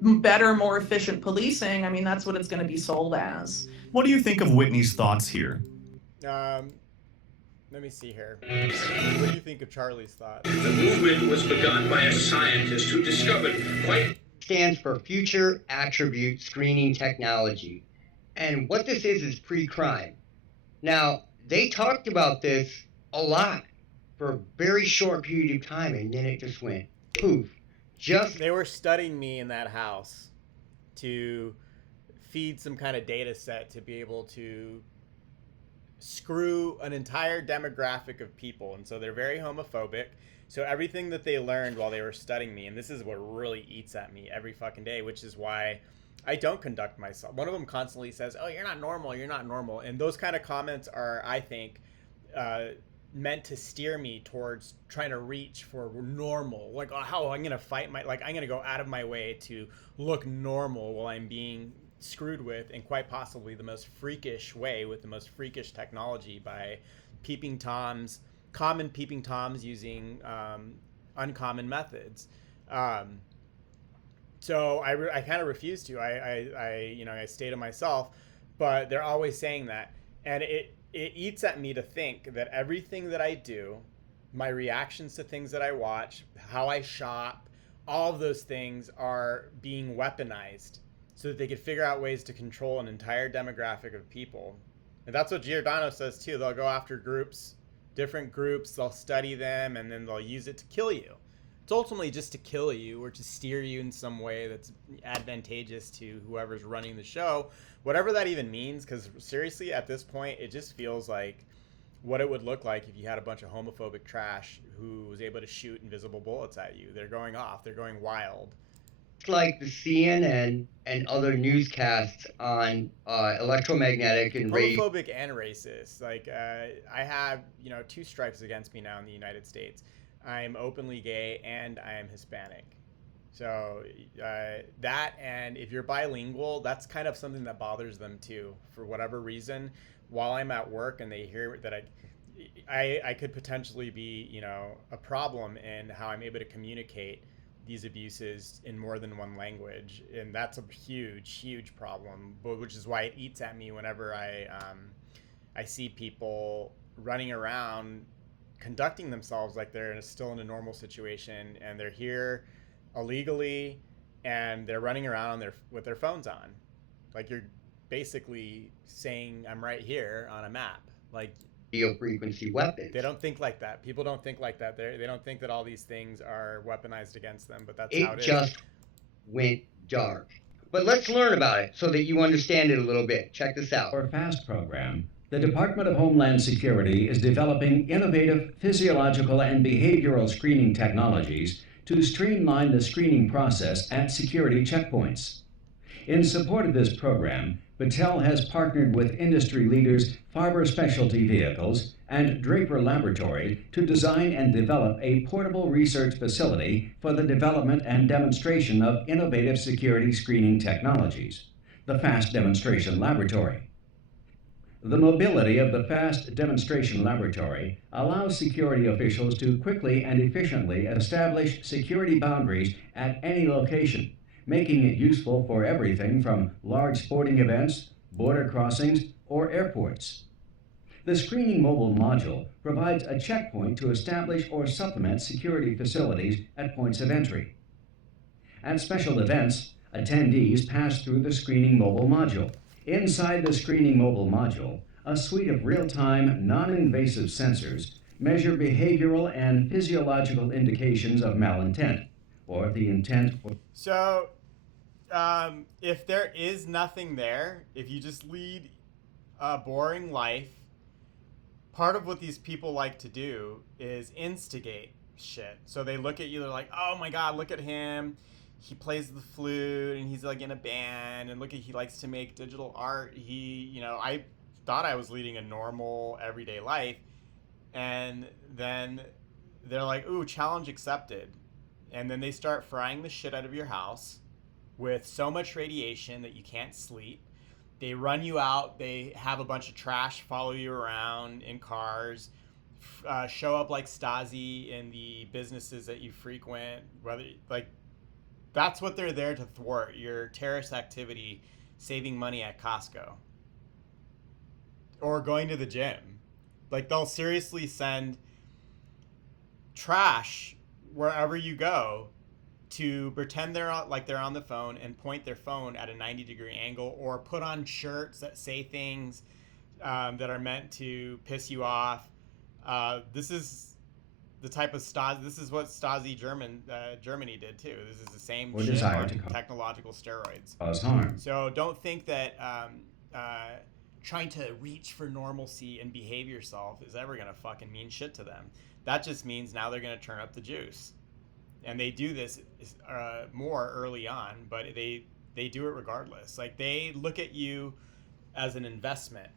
better, more efficient policing. I mean, that's what it's going to be sold as. What do you think of Whitney's thoughts here? Let me see here. What do you think of Charlie's thoughts? The movement was begun by a scientist who discovered stands for Future Attribute Screening Technology. And what this is pre-crime. Now, they talked about this a lot for a very short period of time, and then it just went poof. They were studying me in that house to feed some kind of data set to be able to screw an entire demographic of people. And so they're very homophobic. So everything that they learned while they were studying me, and this is what really eats at me every fucking day, which is why I don't conduct myself. One of them constantly says, "Oh, you're not normal. You're not normal." And those kind of comments are, I think, meant to steer me towards trying to reach for normal. Like, how I'm going to I'm going to go out of my way to look normal while I'm being screwed with, in quite possibly the most freakish way, with the most freakish technology, by common peeping Toms using uncommon methods. So I kind of refuse to. I stay to myself, but they're always saying that, and it eats at me to think that everything that I do, my reactions to things that I watch, how I shop, all of those things are being weaponized so that they could figure out ways to control an entire demographic of people. And that's what Giordano says too. They'll go after groups, different groups, they'll study them, and then they'll use it to kill you. It's ultimately just to kill you or to steer you in some way that's advantageous to whoever's running the show, whatever that even means. Because seriously, at this point, it just feels like what it would look like if you had a bunch of homophobic trash who was able to shoot invisible bullets at you. They're going off. They're going wild. It's like the CNN and other newscasts on electromagnetic and homophobic and racist. Like I have 2 strikes against me now in the United States. I'm openly gay and I am Hispanic. So that, and if you're bilingual, that's kind of something that bothers them too, for whatever reason. While I'm at work and they hear that I could potentially be, a problem in how I'm able to communicate these abuses in more than one language. And that's a huge problem, which is why it eats at me whenever I see people running around conducting themselves like they're still in a normal situation, and they're here illegally, and they're running around with their phones on. Like, you're basically saying, I'm right here on a map. Like, radio frequency weapons. they don't think like that. People don't think like that. They don't think that all these things are weaponized against them, but that's how It it is. just went dark. But let's learn about it so that you understand it a little bit. Check this out. Our FAST program, the Department of Homeland Security is developing innovative physiological and behavioral screening technologies to streamline the screening process at security checkpoints. In support of this program, Battelle has partnered with industry leaders Farber Specialty Vehicles and Draper Laboratory to design and develop a portable research facility for the development and demonstration of innovative security screening technologies, the FAST Demonstration Laboratory. The mobility of the FAST Demonstration Laboratory allows security officials to quickly and efficiently establish security boundaries at any location, making it useful for everything from large sporting events, border crossings, or airports. The Screening Mobile Module provides a checkpoint to establish or supplement security facilities at points of entry. At special events, attendees pass through the Screening Mobile Module. Inside the Screening Mobile Module, a suite of real-time, non-invasive sensors measure behavioral and physiological indications of malintent, or the intent. So, if there is nothing there, if you just lead a boring life, part of what these people like to do is instigate shit. So they look at you, they're like, oh my God, look at him. He plays the flute and he's like in a band, and look at, he likes to make digital art. I thought I was leading a normal everyday life. And then they're like, ooh, challenge accepted. And then they start frying the shit out of your house with so much radiation that you can't sleep. They run you out. They have a bunch of trash follow you around in cars, show up like Stasi in the businesses that you frequent. That's what they're there to thwart, your terrorist activity, saving money at Costco or going to the gym. Like, they'll seriously send trash wherever you go to pretend they're on the phone and point their phone at a 90-degree angle, or put on shirts that say things that are meant to piss you off. This is the type of Stasi. This is what Stasi Germany did too. This is the same Or shit desire on to technological steroids. Cause harm. So don't think that trying to reach for normalcy and behave yourself is ever gonna fucking mean shit to them. That just means now they're gonna turn up the juice. And they do this more early on, but they do it regardless. Like, they look at you as an investment,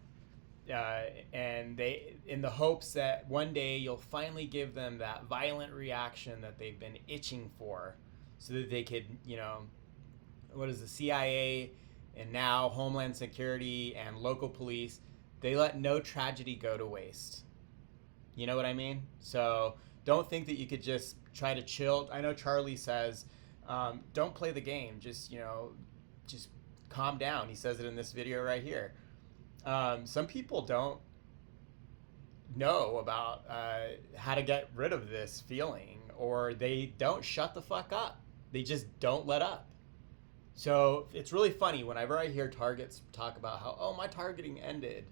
and they, in the hopes that one day you'll finally give them that violent reaction that they've been itching for, so that they could, what is the CIA and now Homeland Security and local police, they let no tragedy go to waste. You know what I mean? So don't think that you could just try to chill. I know Charlie says, don't play the game. Just calm down. He says it in this video right here. Some people don't know about how to get rid of this feeling, or they don't shut the fuck up. They just don't let up. So it's really funny whenever I hear targets talk about how, oh, my targeting ended.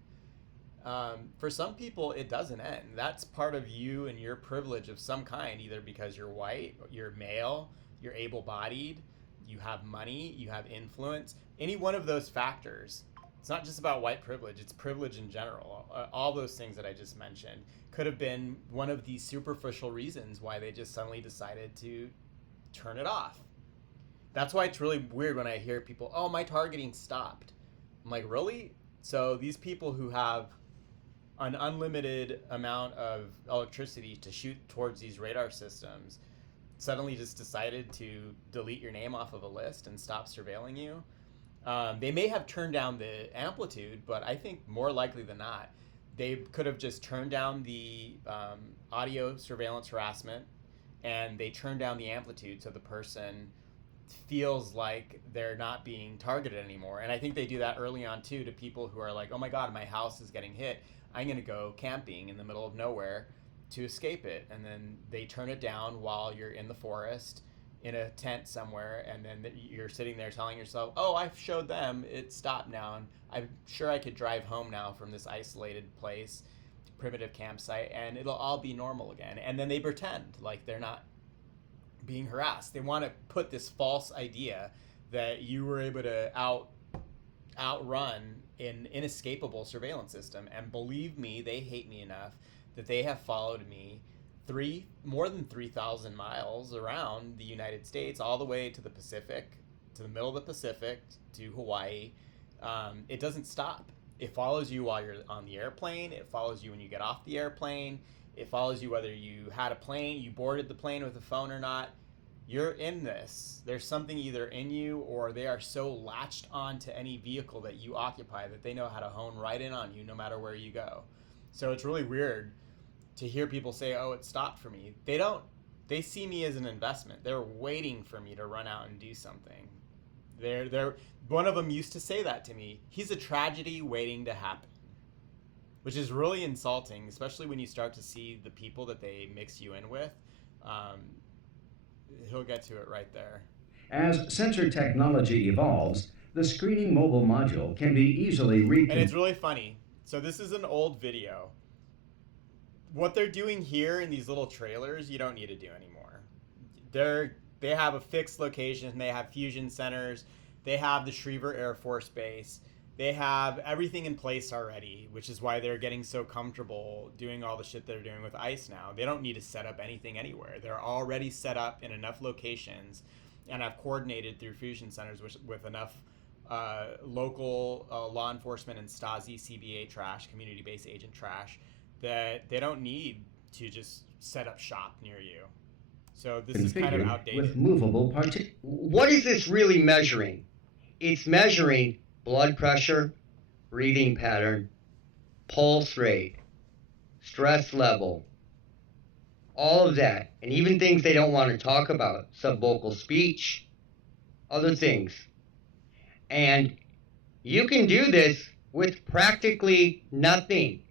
For some people, it doesn't end. That's part of you and your privilege of some kind, either because you're white, you're male, you're able-bodied, you have money, you have influence. Any one of those factors. It's not just about white privilege, it's privilege in general. All those things that I just mentioned could have been one of these superficial reasons why they just suddenly decided to turn it off. That's why it's really weird when I hear people, oh, my targeting stopped. I'm like, really? So these people who have an unlimited amount of electricity to shoot towards these radar systems suddenly just decided to delete your name off of a list and stop surveilling you. They may have turned down the amplitude, but I think more likely than not, they could have just turned down the audio surveillance harassment, and they turned down the amplitude so the person feels like they're not being targeted anymore. And I think they do that early on too, to people who are like, oh my God, my house is getting hit. I'm going to go camping in the middle of nowhere to escape it. And then they turn it down while you're in the forest in a tent somewhere, and then you're sitting there telling yourself, oh, I've showed them, it stopped now, and I'm sure I could drive home now from this isolated place, primitive campsite, and it'll all be normal again. And then they pretend like they're not being harassed. They want to put this false idea that you were able to outrun an inescapable surveillance system. And believe me, they hate me enough that they have followed me more than 3,000 miles around the United States, all the way to the Pacific, to the middle of the Pacific, to Hawaii. It doesn't stop. It follows you while you're on the airplane. It follows you when you get off the airplane. It follows you whether you had a plane, you boarded the plane with a phone or not. You're in this. There's something either in you, or they are so latched onto any vehicle that you occupy that they know how to hone right in on you no matter where you go. So it's really weird to hear people say, oh, it stopped for me. They see me as an investment. They're waiting for me to run out and do something. One of them used to say that to me. He's a tragedy waiting to happen, which is really insulting, especially when you start to see the people that they mix you in with. He'll get to it right there. As sensor technology evolves, the screening mobile module can be easily And it's really funny. So this is an old video. What they're doing here in these little trailers, you don't need to do anymore. They have a fixed location. They have fusion centers. They have the Schriever Air Force Base. They have everything in place already, which is why they're getting so comfortable doing all the shit they're doing with ICE now. They don't need to set up anything anywhere. They're already set up in enough locations and have coordinated through fusion centers with enough local law enforcement and Stasi CBA trash, community-based agent trash, that they don't need to just set up shop near you. So this is kind of outdated. With movable What is this really measuring? It's measuring blood pressure, breathing pattern, pulse rate, stress level, all of that, and even things they don't want to talk about, subvocal speech, other things. And you can do this with practically nothing.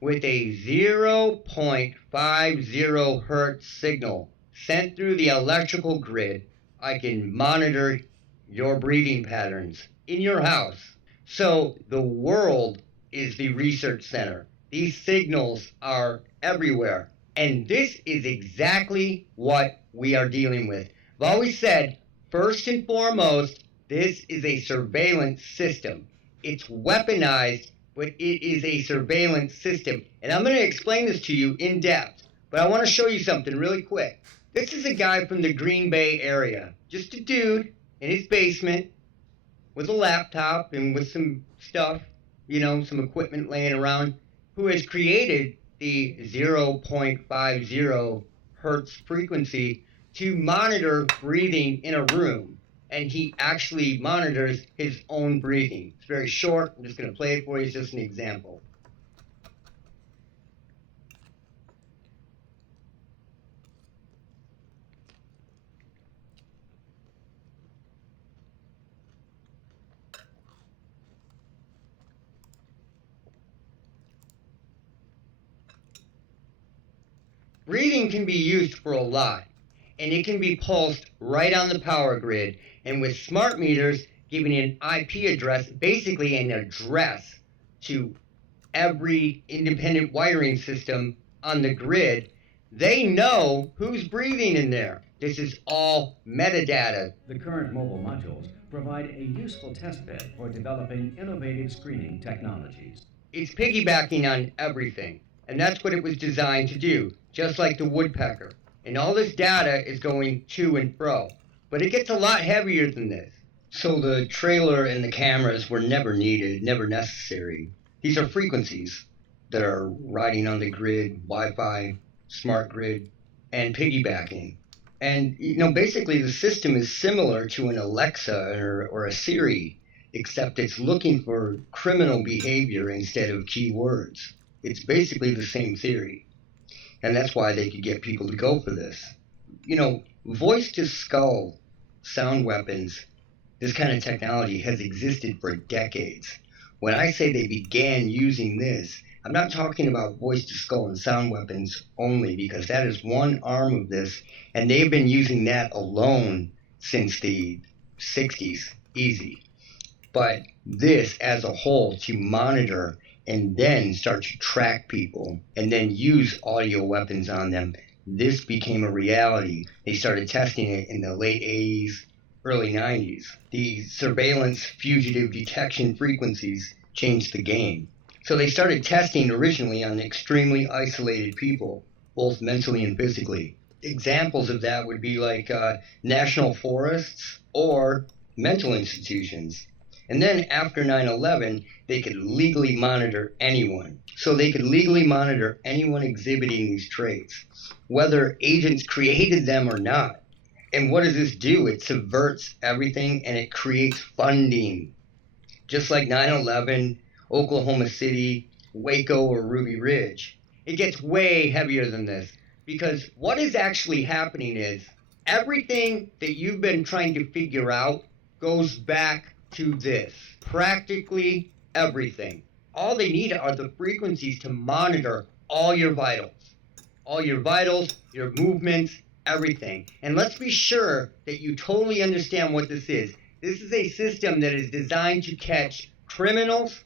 With a 0.50 hertz signal sent through the electrical grid, I can monitor your breathing patterns in your house. So the world is the research center. These signals are everywhere. And this is exactly what we are dealing with. I've always said, first and foremost, this is a surveillance system. It's weaponized, but it is a surveillance system. And I'm going to explain this to you in depth, but I want to show you something really quick. This is a guy from the Green Bay area, just a dude in his basement with a laptop and with some stuff, some equipment laying around, who has created the 0.50 hertz frequency to monitor breathing in a room. And he actually monitors his own breathing. It's very short. I'm just going to play it for you. It's just an example. Breathing can be used for a lot, and it can be pulsed right on the power grid. And with smart meters giving an IP address, basically an address to every independent wiring system on the grid, they know who's breathing in there. This is all metadata. The current mobile modules provide a useful testbed for developing innovative screening technologies. It's piggybacking on everything, and that's what it was designed to do, just like the woodpecker. And all this data is going to and fro. But it gets a lot heavier than this. So the trailer and the cameras were never needed, never necessary. These are frequencies that are riding on the grid, Wi-Fi, smart grid, and piggybacking. And, basically the system is similar to an Alexa or a Siri, except it's looking for criminal behavior instead of keywords. It's basically the same theory. And that's why they could get people to go for this. Voice-to-skull sound weapons, this kind of technology has existed for decades. When I say they began using this, I'm not talking about voice-to-skull and sound weapons only, because that is one arm of this, and they've been using that alone since the 60s, easy. But this as a whole, to monitor and then start to track people and then use audio weapons on them, this became a reality. They started testing it in the late 80s, early 90s. The surveillance fugitive detection frequencies changed the game. So they started testing originally on extremely isolated people, both mentally and physically. Examples of that would be like national forests or mental institutions. And then after 9/11, they could legally monitor anyone. So they could legally monitor anyone exhibiting these traits, whether agents created them or not. And what does this do? It subverts everything and it creates funding. Just like 9/11, Oklahoma City, Waco, or Ruby Ridge. It gets way heavier than this, because what is actually happening is everything that you've been trying to figure out goes back to this. Practically everything. All they need are the frequencies to monitor all your vitals. All your vitals, your movements, everything. And let's be sure that you totally understand what this is. This is a system that is designed to catch criminals,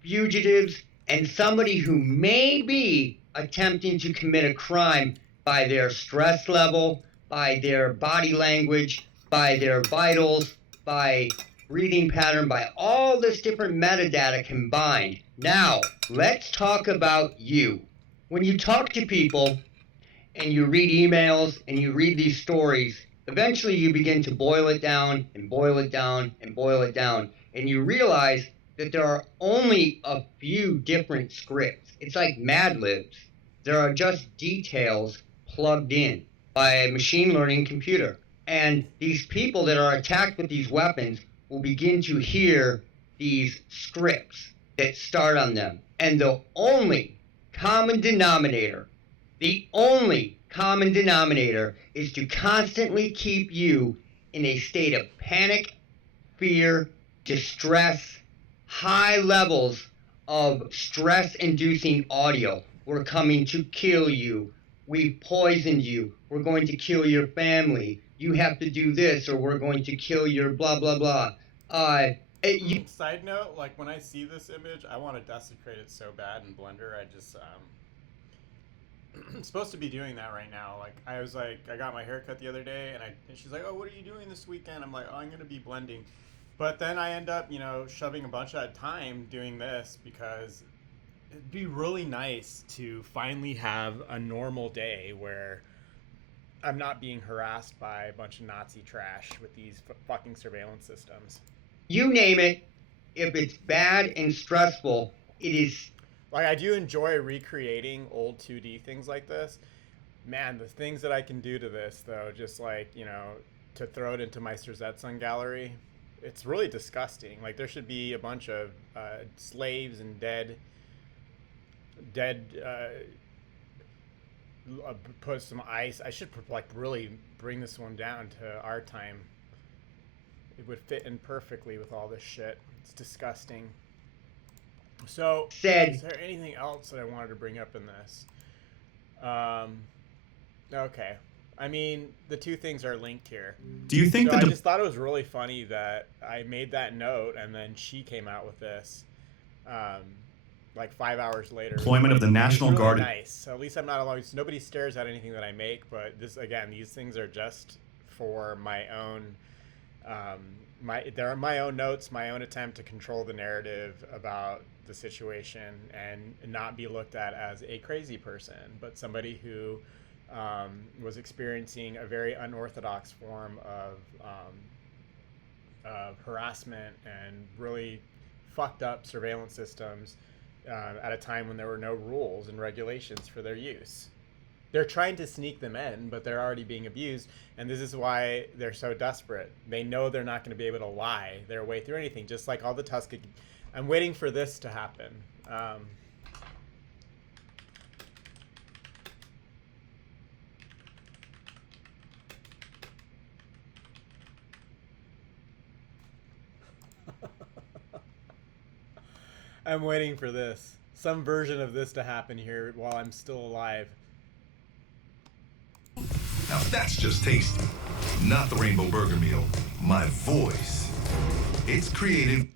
fugitives, and somebody who may be attempting to commit a crime by their stress level, by their body language, by their vitals, by breathing pattern, by all this different metadata combined. Now, let's talk about you. When you talk to people and you read emails and you read these stories, eventually you begin to boil it down and boil it down and boil it down. And you realize that there are only a few different scripts. It's like Mad Libs. There are just details plugged in by a machine learning computer. And these people that are attacked with these weapons will begin to hear these scripts that start on them. And the only common denominator is to constantly keep you in a state of panic, fear, distress, high levels of stress-inducing audio. We're coming to kill you. We've poisoned you. We're going to kill your family. You have to do this or we're going to kill your blah, blah, blah. Side note, like when I see this image, I want to desecrate it so bad in Blender. I just, I'm supposed to be doing that right now. Like, I got my haircut the other day and she's like, oh, what are you doing this weekend? I'm like, oh, I'm going to be blending. But then I end up, shoving a bunch of time doing this because it'd be really nice to finally have a normal day where I'm not being harassed by a bunch of Nazi trash with these fucking surveillance systems. You name it, if it's bad and stressful, it is. Like, I do enjoy recreating old 2D things like this. Man, the things that I can do to this, though, just like, to throw it into my Surzetsun gallery, it's really disgusting. Like, there should be a bunch of slaves and dead, put some ice. I should, like, really bring this one down to our time. It would fit in perfectly with all this shit. It's disgusting. So, is there anything else that I wanted to bring up in this? Okay. I mean, the two things are linked here. Do you think I just thought it was really funny that I made that note and then she came out with this, like 5 hours later. Deployment of the National really Guard. Nice. So at least I'm not alone. Nobody stares at anything that I make, but these things are just for my own. They're my own notes, my own attempt to control the narrative about the situation and not be looked at as a crazy person, but somebody who was experiencing a very unorthodox form of harassment and really fucked up surveillance systems at a time when there were no rules and regulations for their use. They're trying to sneak them in, but they're already being abused, and this is why they're so desperate. They know they're not going to be able to lie their way through anything, just like all the Tuskegee. I'm waiting for this to happen. I'm waiting for this. Some version of this to happen here while I'm still alive. Now that's just tasty. Not the Rainbow Burger Meal. My voice. It's creative.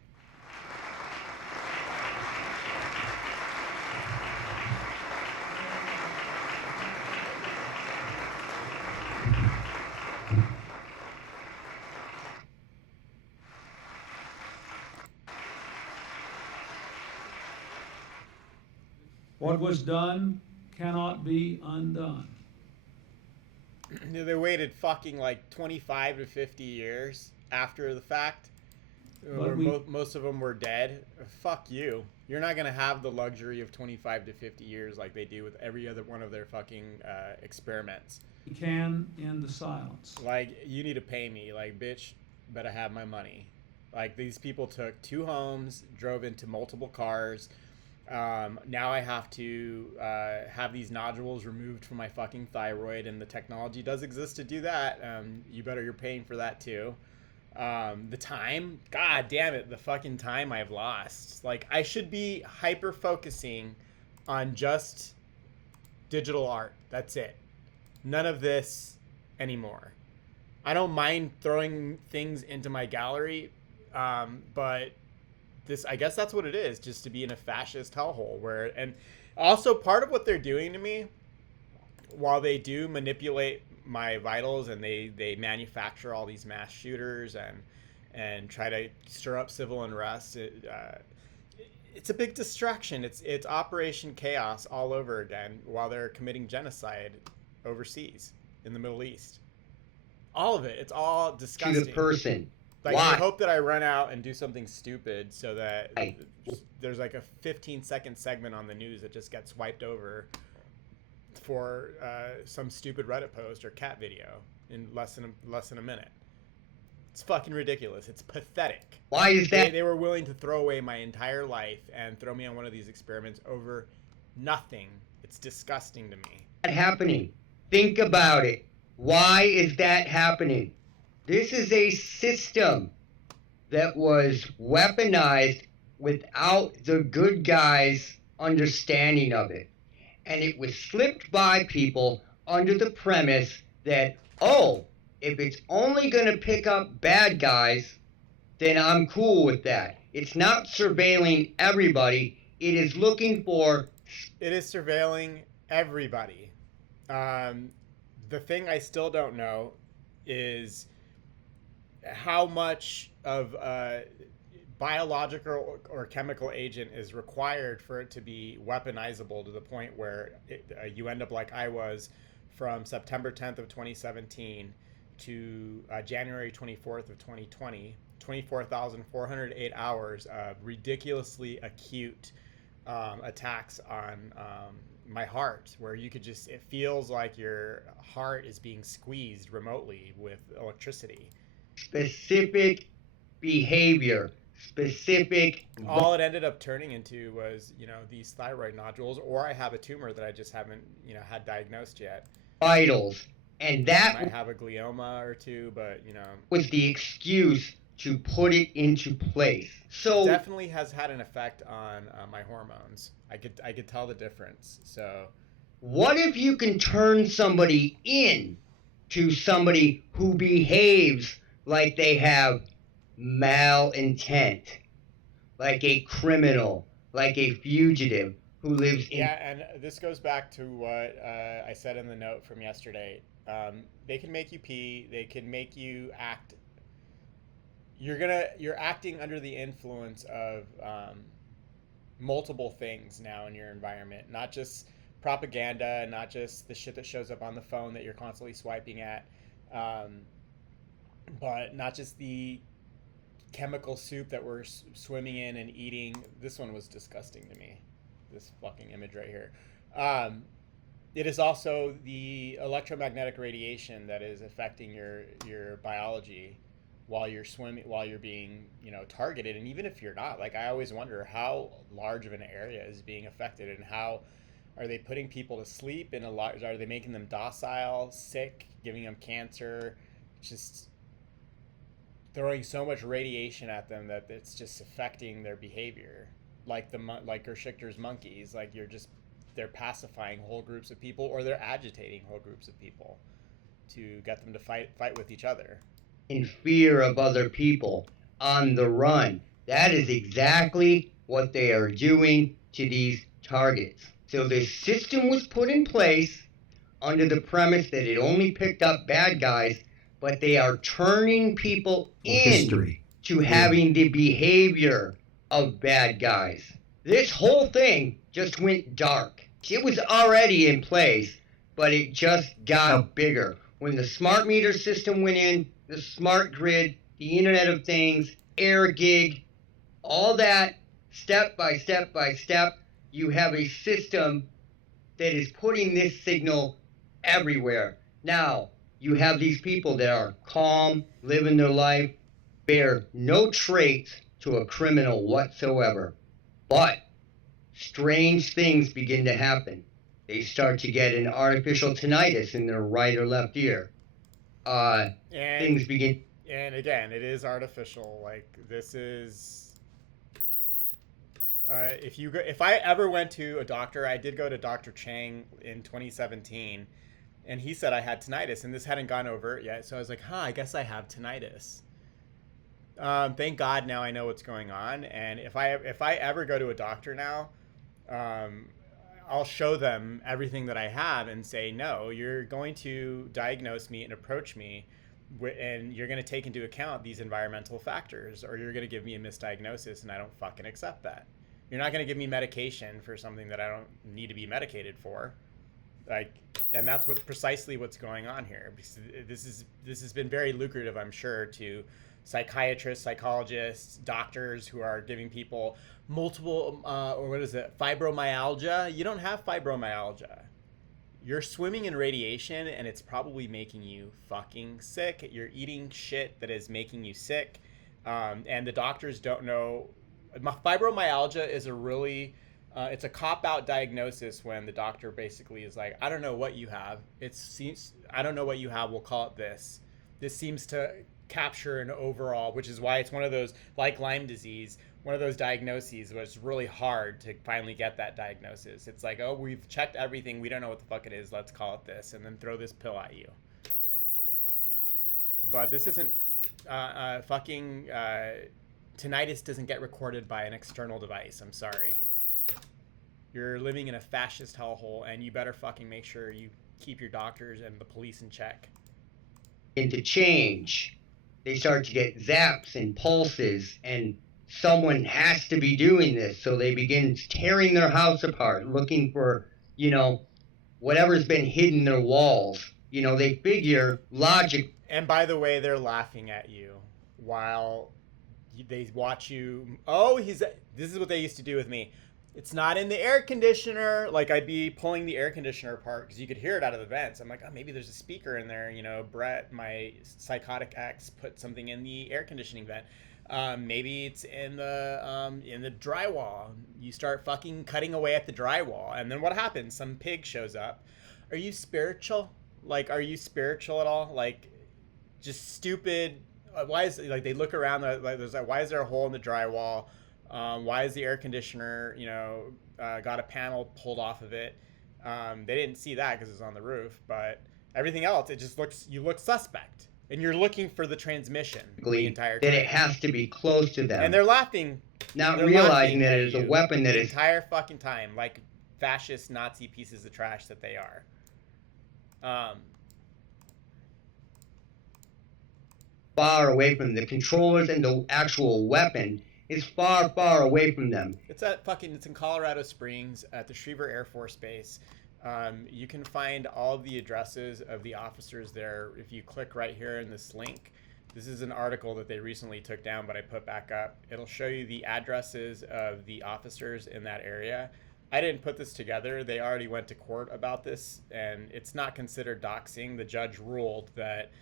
What was done cannot be undone. They waited fucking like 25 to 50 years after the fact. But Most of them were dead. Fuck you. You're not going to have the luxury of 25 to 50 years like they do with every other one of their fucking experiments. We can end the silence. Like, you need to pay me. Like, bitch, better have my money. Like, these people took 2 homes, drove into multiple cars. Now I have to have these nodules removed from my fucking thyroid, and the technology does exist to do that. You're paying for that too. The time, god damn it, the fucking time I've lost. Like, I should be hyper focusing on just digital art. That's it. None of this anymore. I don't mind throwing things into my gallery, but this, I guess that's what it is, just to be in a fascist hellhole where, and also part of what they're doing to me, while they do manipulate my vitals and they manufacture all these mass shooters and try to stir up civil unrest, it's a big distraction. It's Operation Chaos all over again while they're committing genocide overseas in the Middle East. All of it. It's all disgusting. To the person. Like, Why? I hope that I run out and do something stupid so that there's like a 15-second segment on the news that just gets wiped over for some stupid Reddit post or cat video in less than a minute. It's fucking ridiculous. It's pathetic. Why is that? They were willing to throw away my entire life and throw me on one of these experiments over nothing. It's disgusting to me. Happening. Think about it. Why is that happening? This is a system that was weaponized without the good guys' understanding of it. And it was slipped by people under the premise that, oh, if it's only going to pick up bad guys, then I'm cool with that. It's not surveilling everybody. It is looking for... It is surveilling everybody. The thing I still don't know is how much of a biological or chemical agent is required for it to be weaponizable to the point where you end up like I was from September 10th of 2017 to January 24th of 2020, 24,408 hours of ridiculously acute attacks on my heart, where you could just, it feels like your heart is being squeezed remotely with electricity. Specific behavior, specific... All it ended up turning into was, these thyroid nodules, or I have a tumor that I just haven't, had diagnosed yet. Vitals. And that... I might have a glioma or two, but, was the excuse to put it into place. So... It definitely has had an effect on my hormones. I could tell the difference, so... What if you can turn somebody in to somebody who behaves like they have malintent, like a criminal, like a fugitive who lives in... Yeah, and this goes back to what I said in the note from yesterday. They can make you pee. They can make you act. You're acting under the influence of multiple things now in your environment, not just propaganda, not just the shit that shows up on the phone that you're constantly swiping at, but not just the chemical soup that we're swimming in and eating. This one was disgusting to me, this fucking image right here. It is also the electromagnetic radiation that is affecting your biology while you're swimming, while you're being, targeted. And even if you're not, like, I always wonder how large of an area is being affected, and how are they putting people to sleep in are they making them docile, sick, giving them cancer, just throwing so much radiation at them that it's just affecting their behavior. like like Gershicker's monkeys. Like they're pacifying whole groups of people, or they're agitating whole groups of people to get them to fight with each other. In fear of other people, on the run. That is exactly what they are doing to these targets. So this system was put in place under the premise that it only picked up bad guys, but they are turning people into having the behavior of bad guys. This whole thing just went dark. It was already in place, but it just got bigger. When the smart meter system went in, the smart grid, the Internet of Things, air gig, all that, step by step by step, you have a system that is putting this signal everywhere. Now, you have these people that are calm, living their life, bear no traits to a criminal whatsoever. But strange things begin to happen. They start to get an artificial tinnitus in their right or left ear. Things begin. And again, it is artificial. Like, this is. If I ever went to a doctor, I did go to Dr. Chang in 2017, and he said I had tinnitus, and this hadn't gone overt yet. So I was like, I guess I have tinnitus. Thank God now I know what's going on. And if I ever go to a doctor now, I'll show them everything that I have and say, no, you're going to diagnose me and approach me, and you're going to take into account these environmental factors, or you're going to give me a misdiagnosis, and I don't fucking accept that. You're not going to give me medication for something that I don't need to be medicated for. And that's precisely what's going on here. This has been very lucrative, I'm sure, to psychiatrists, psychologists, doctors who are giving people multiple, fibromyalgia. You don't have fibromyalgia. You're swimming in radiation, and it's probably making you fucking sick. You're eating shit that is making you sick, and the doctors don't know. Fibromyalgia is a really, it's a cop-out diagnosis when the doctor basically is like, I don't know what you have. I don't know what you have. We'll call it this. This seems to capture an overall, which is why it's one of those, like Lyme disease, one of those diagnoses where it's really hard to finally get that diagnosis. It's like, oh, we've checked everything. We don't know what the fuck it is. Let's call it this, and then throw this pill at you. But this isn't tinnitus doesn't get recorded by an external device. I'm sorry. You're living in a fascist hellhole, and you better fucking make sure you keep your doctors and the police in check. Into change. They start to get zaps and pulses, and someone has to be doing this, so they begin tearing their house apart, looking for, whatever's been hidden in their walls. They figure logic. And by the way, they're laughing at you while they watch you. Oh, this is what they used to do with me. It's not in the air conditioner. Like, I'd be pulling the air conditioner apart because you could hear it out of the vents. I'm like, oh, maybe there's a speaker in there. Brett, my psychotic ex, put something in the air conditioning vent. Maybe it's in the drywall. You start fucking cutting away at the drywall, and then what happens? Some pig shows up. Are you spiritual? Like, are you spiritual at all? Like, just stupid. Why is they look around? Why is there a hole in the drywall? Why is the air conditioner, got a panel pulled off of it? They didn't see that because it's on the roof, but everything else, you look suspect, and you're looking for the transmission the entire time. That it has to be close to them. And they're laughing. Not realizing that it is a weapon that the is entire fucking time, like fascist Nazi pieces of trash that they are. Far away from the controllers, and the actual weapon is far, far away from them. It's in Colorado Springs at the Schriever Air Force Base. You can find all of the addresses of the officers there if you click right here in this link. This is an article that they recently took down, but I put back up. It'll show you the addresses of the officers in that area. I didn't put this together. They already went to court about this, and it's not considered doxing. The judge ruled that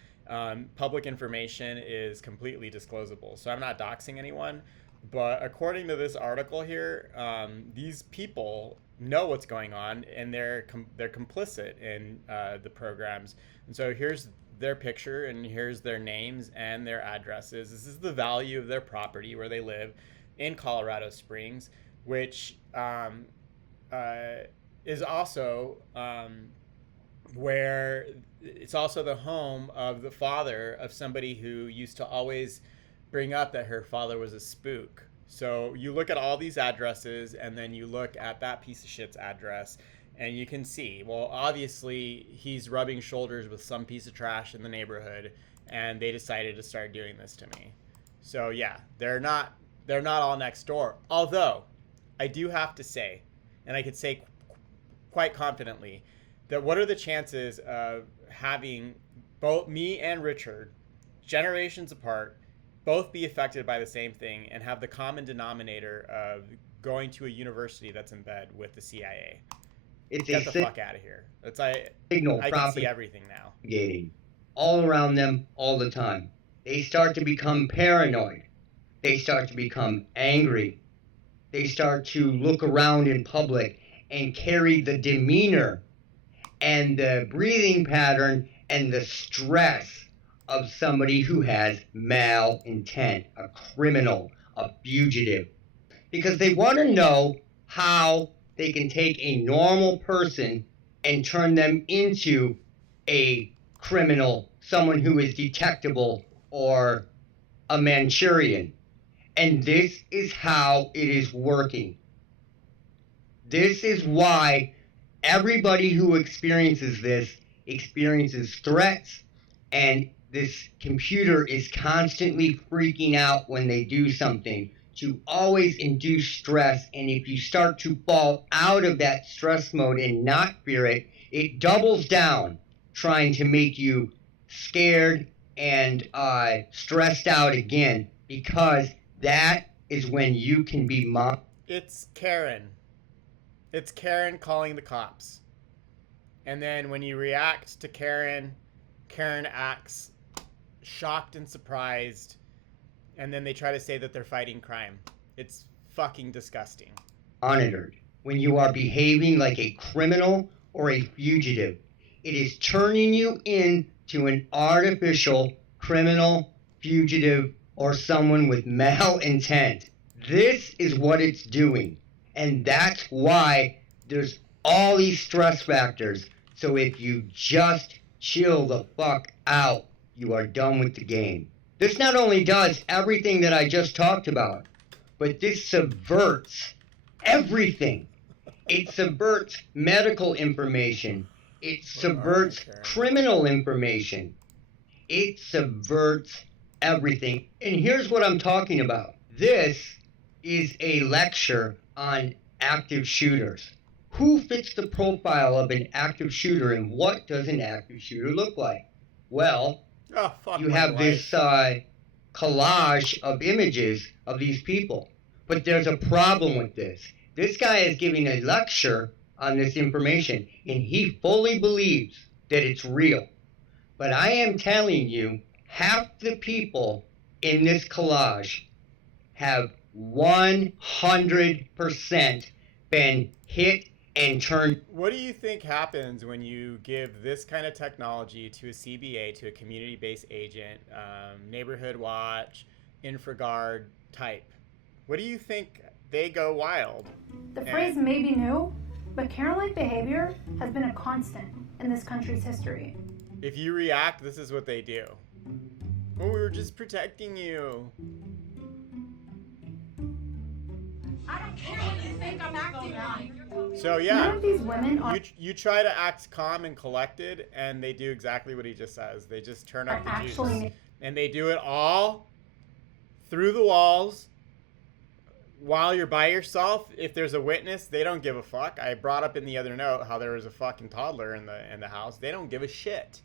public information is completely disclosable. So I'm not doxing anyone, but according to this article here, these people know what's going on, and they're complicit in the programs. And so here's their picture, and here's their names and their addresses. This is the value of their property where they live in Colorado Springs. which is also where it's also the home of the father of somebody who used to always bring up that her father was a spook. So you look at all these addresses, and then you look at that piece of shit's address, and you can see, well, obviously he's rubbing shoulders with some piece of trash in the neighborhood, and they decided to start doing this to me. So yeah, they're not all next door. Although I do have to say, and I could say quite confidently, that what are the chances of having both me and Richard, generations apart, both be affected by the same thing and have the common denominator of going to a university that's in bed with the CIA? Get the fuck out of here. It's I can see everything now. All around them all the time. They start to become paranoid. They start to become angry. They start to look around in public and carry the demeanor and the breathing pattern and the stress of somebody who has malintent, a criminal, a fugitive. Because they want to know how they can take a normal person and turn them into a criminal, someone who is detectable, or a Manchurian. And this is how it is working. This is why everybody who experiences this experiences threats, and this computer is constantly freaking out when they do something to always induce stress. And if you start to fall out of that stress mode and not fear it, it doubles down, trying to make you scared and stressed out again, because that is when you can be It's Karen. It's Karen calling the cops. And then when you react to Karen, Karen acts shocked and surprised, and then they try to say that they're fighting crime. It's fucking disgusting. Monitored. When you are behaving like a criminal or a fugitive, it is turning you into an artificial criminal, fugitive, or someone with malintent. This is what it's doing. And that's why there's all these stress factors. So if you just chill the fuck out, you are done with the game. This not only does everything that I just talked about, but this subverts everything. It subverts medical information. It subverts criminal information. It subverts everything. And here's what I'm talking about. This is a lecture on active shooters. Who fits the profile of an active shooter, and what does an active shooter look like? Well, you have this collage of images of these people. But there's a problem with this. This guy is giving a lecture on this information, and he fully believes that it's real. But I am telling you, half the people in this collage have 100% been hit and turned. What do you think happens when you give this kind of technology to a CBA, to a community-based agent, neighborhood watch, InfraGard type? What do you think? They go wild. The phrase may be new, but Karen-like behavior has been a constant in this country's history. If you react, this is what they do. Oh, we were just protecting you. I don't care what you think I'm acting like. So yeah, None of these women are you try to act calm and collected, and they do exactly what he just says. They just turn up the juice, and they do it all through the walls. While you're by yourself, if there's a witness, they don't give a fuck. I brought up in the other note how there was a fucking toddler in the house. They don't give a shit.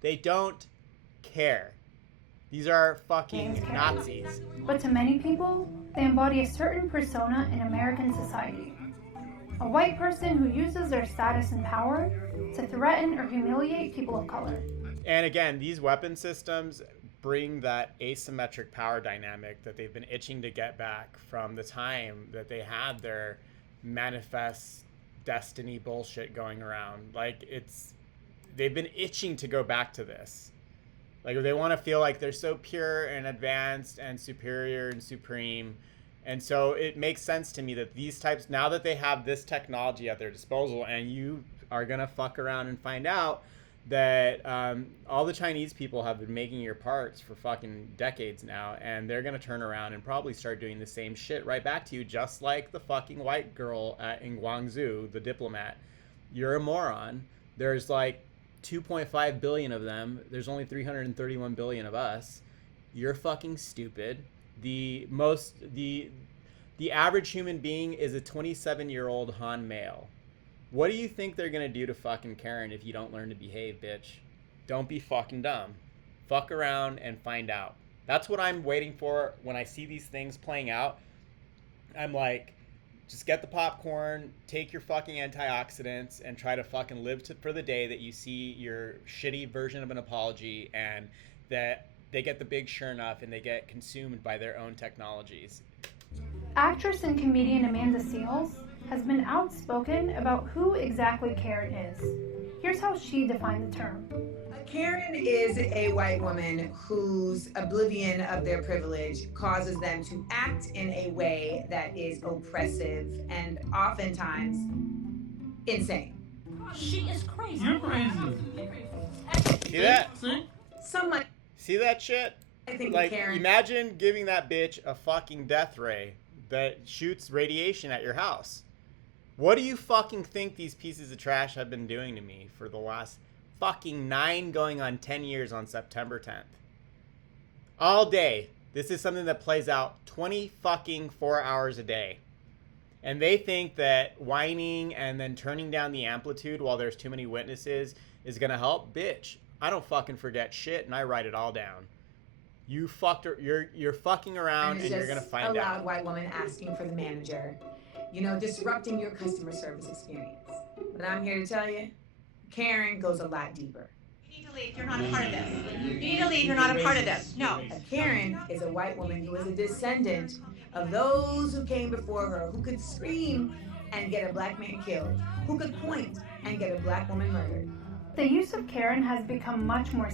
They don't care. These are fucking Nazis. But to many people, they embody a certain persona in American society. A white person who uses their status and power to threaten or humiliate people of color. And again, these weapon systems bring that asymmetric power dynamic that they've been itching to get back from the time that they had their manifest destiny bullshit going around. Like, they've been itching to go back to this. Like, they want to feel like they're so pure and advanced and superior and supreme, And so it makes sense to me that these types, now that they have this technology at their disposal, and you are going to fuck around and find out that all the Chinese people have been making your parts for fucking decades now, and they're going to turn around and probably start doing the same shit right back to you, just like the fucking white girl in Guangzhou, the diplomat. You're a moron. There's like 2.5 billion of them. There's only 331 billion of us. You're fucking stupid. The average human being is a 27-year-old Han male. What do you think they're gonna do to fucking Karen if you don't learn to behave, bitch? Don't be fucking dumb. Fuck around and find out. That's what I'm waiting for when I see these things playing out. I'm like, just get the popcorn, take your fucking antioxidants, and try to fucking live for the day that you see your shitty version of an apology and that they get the big sure enough and they get consumed by their own technologies. Actress and comedian Amanda Seales has been outspoken about who exactly Karen is. Here's how she defined the term. Karen is a white woman whose oblivion of their privilege causes them to act in a way that is oppressive and oftentimes insane. She is crazy. You're crazy. See that? Someone. See that shit? I think like, Karen. Imagine giving that bitch a fucking death ray that shoots radiation at your house. What do you fucking think these pieces of trash have been doing to me for the last fucking 9 going on 10 years on September 10th? All day. This is something that plays out 20 fucking 4 hours a day. And they think that whining and then turning down the amplitude while there's too many witnesses is gonna help? Bitch, I don't fucking forget shit and I write it all down. You fucked her, you're fucking around and you're gonna find a loud out. white woman asking for the manager, disrupting your customer service experience. But I'm here to tell you, Karen goes a lot deeper. You need to leave. You're not a part of this. You need to leave. You're not a part of this. No. Karen is a white woman who is a descendant of those who came before her, who could scream and get a black man killed, who could point and get a black woman murdered. The use of Karen has become much more.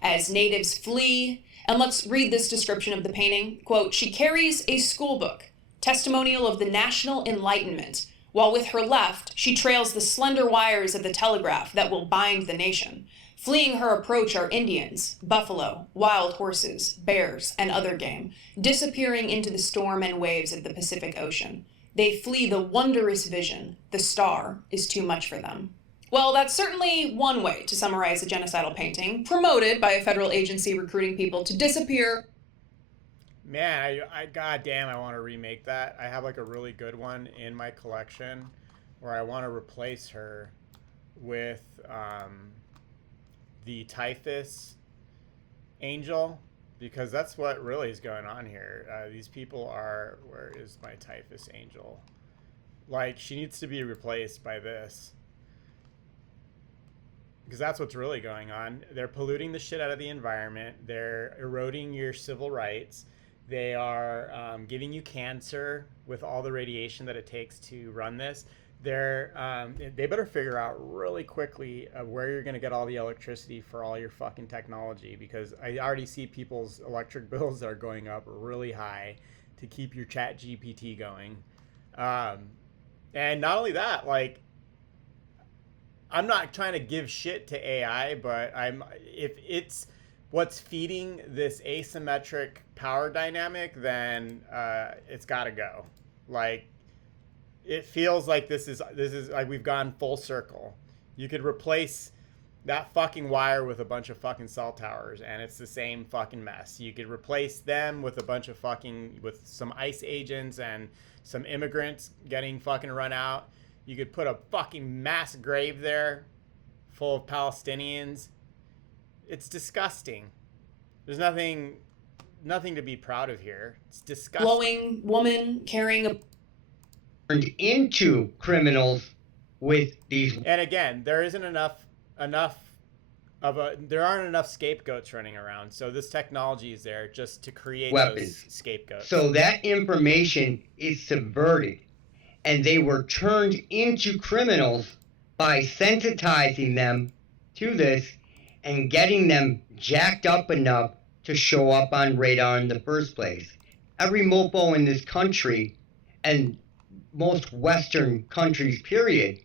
As natives flee, and let's read this description of the painting. Quote, she carries a school book, testimonial of the national enlightenment, while with her left, she trails the slender wires of the telegraph that will bind the nation. Fleeing her approach are Indians, buffalo, wild horses, bears, and other game, disappearing into the storm and waves of the Pacific Ocean. They flee the wondrous vision. The star is too much for them. Well, that's certainly one way to summarize a genocidal painting, promoted by a federal agency recruiting people to disappear. Man, I goddamn, I want to remake that. I have like a really good one in my collection where I want to replace her with the typhus angel, because that's what really is going on here. These people are, where is my typhus angel? Like, she needs to be replaced by this. Because that's what's really going on. They're polluting the shit out of the environment. They're eroding your civil rights. They are giving you cancer with all the radiation that it takes to run this. They better figure out really quickly where you're going to get all the electricity for all your fucking technology, because I already see people's electric bills that are going up really high to keep your chat GPT going. And not only that, like, I'm not trying to give shit to AI, but if it's what's feeding this asymmetric power dynamic, then it's got to go. Like, it feels like this is like we've gone full circle. You could replace that fucking wire with a bunch of fucking cell towers and it's the same fucking mess. You could replace them with a bunch of with some ICE agents and some immigrants getting fucking run out. You could put a fucking mass grave there full of Palestinians. It's disgusting. There's nothing to be proud of here. It's disgusting. Glowing woman carrying a... Turned into criminals with these... And again, there isn't there aren't enough scapegoats running around. So this technology is there just to create weapons. Those scapegoats. So that information is subverted. And they were turned into criminals by sensitizing them to this and getting them jacked up enough to show up on radar in the first place. Every mofo in this country, and most Western countries, period,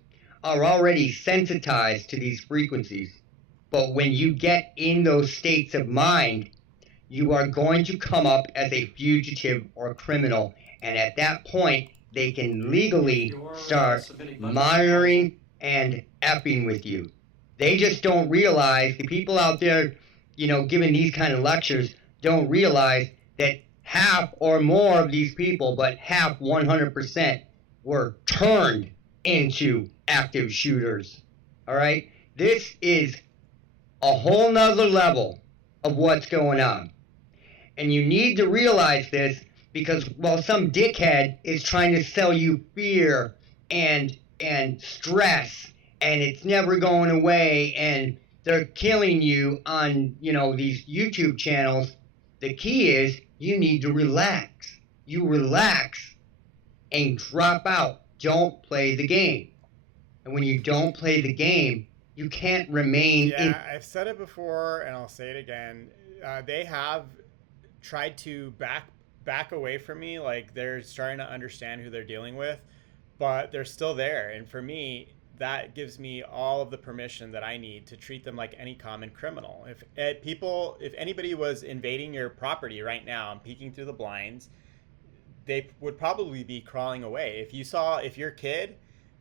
are already sensitized to these frequencies. But when you get in those states of mind, you are going to come up as a fugitive or criminal. And at that point, they can legally start monitoring and effing with you. They just don't realize, the people out there, you know, giving these kind of lectures don't realize that half or more of these people, but half 100%, were turned into active shooters. All right? This is a whole nother level of what's going on. And you need to realize this, because while some dickhead is trying to sell you fear and stress, and it's never going away, and they're killing you on, you know, these YouTube channels, the key is you need to relax. You relax and drop out. Don't play the game. And when you don't play the game, you can't remain in. I've said it before, and I'll say it again. They have tried to back away from me, like they're starting to understand who they're dealing with, but they're still there. And for me, that gives me all of the permission that I need to treat them like any common criminal. If anybody was invading your property right now and peeking through the blinds, they would probably be crawling away. If your kid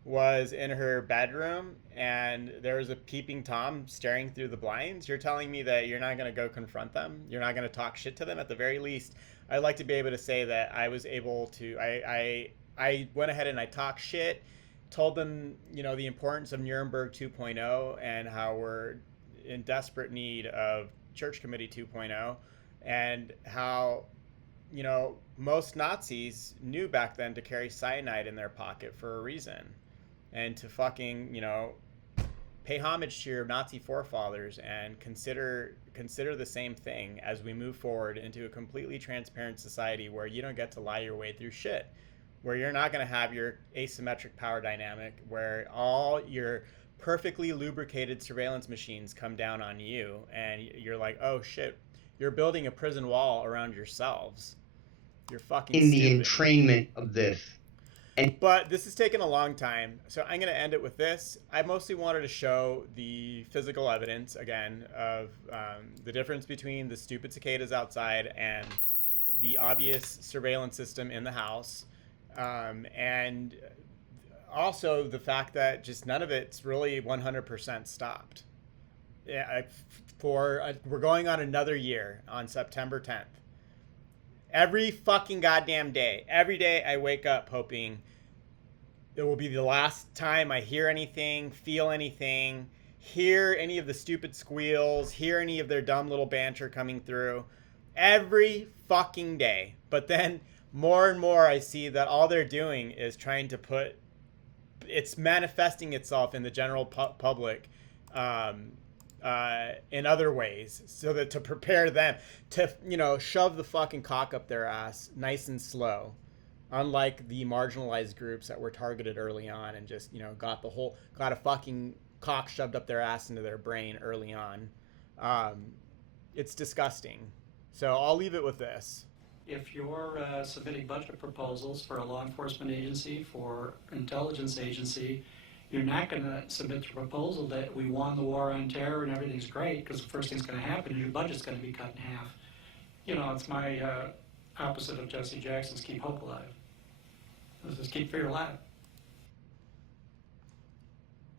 was in her bedroom and there was a peeping Tom staring through the blinds, you're telling me that you're not going to go confront them? You're not going to talk shit to them? At the very least, I'd like to be able to say that I was able to, I went ahead and I talked shit, told them, you know, the importance of Nuremberg 2.0 and how we're in desperate need of Church Committee 2.0, and how, you know, most Nazis knew back then to carry cyanide in their pocket for a reason, and to fucking, you know, pay homage to your Nazi forefathers and consider the same thing as we move forward into a completely transparent society where you don't get to lie your way through shit, where you're not going to have your asymmetric power dynamic, where all your perfectly lubricated surveillance machines come down on you and you're like, oh shit, you're building a prison wall around yourselves. You're fucking in stupid. The entrainment of this. But this has taken a long time, so I'm going to end it with this. I mostly wanted to show the physical evidence, again, of the difference between the stupid cicadas outside and the obvious surveillance system in the house. And also the fact that just none of it's really 100% stopped. Yeah, we're going on another year on September 10th. Every fucking goddamn day, every day I wake up hoping it will be the last time I hear anything, feel anything, hear any of the stupid squeals, hear any of their dumb little banter coming through. Every fucking day. But then more and more I see that all they're doing is trying to it's manifesting itself in the general public in other ways, so that to prepare them to, you know, shove the fucking cock up their ass nice and slow, unlike the marginalized groups that were targeted early on and just, you know, got a fucking cock shoved up their ass into their brain early on. It's disgusting. So I'll leave it with this. If you're submitting budget proposals for a law enforcement agency, for intelligence agency, you're not going to submit the proposal that we won the war on terror and everything's great, because the first thing's going to happen, your budget's going to be cut in half. You know, it's my opposite of Jesse Jackson's Keep Hope Alive. Let's just keep fear alive.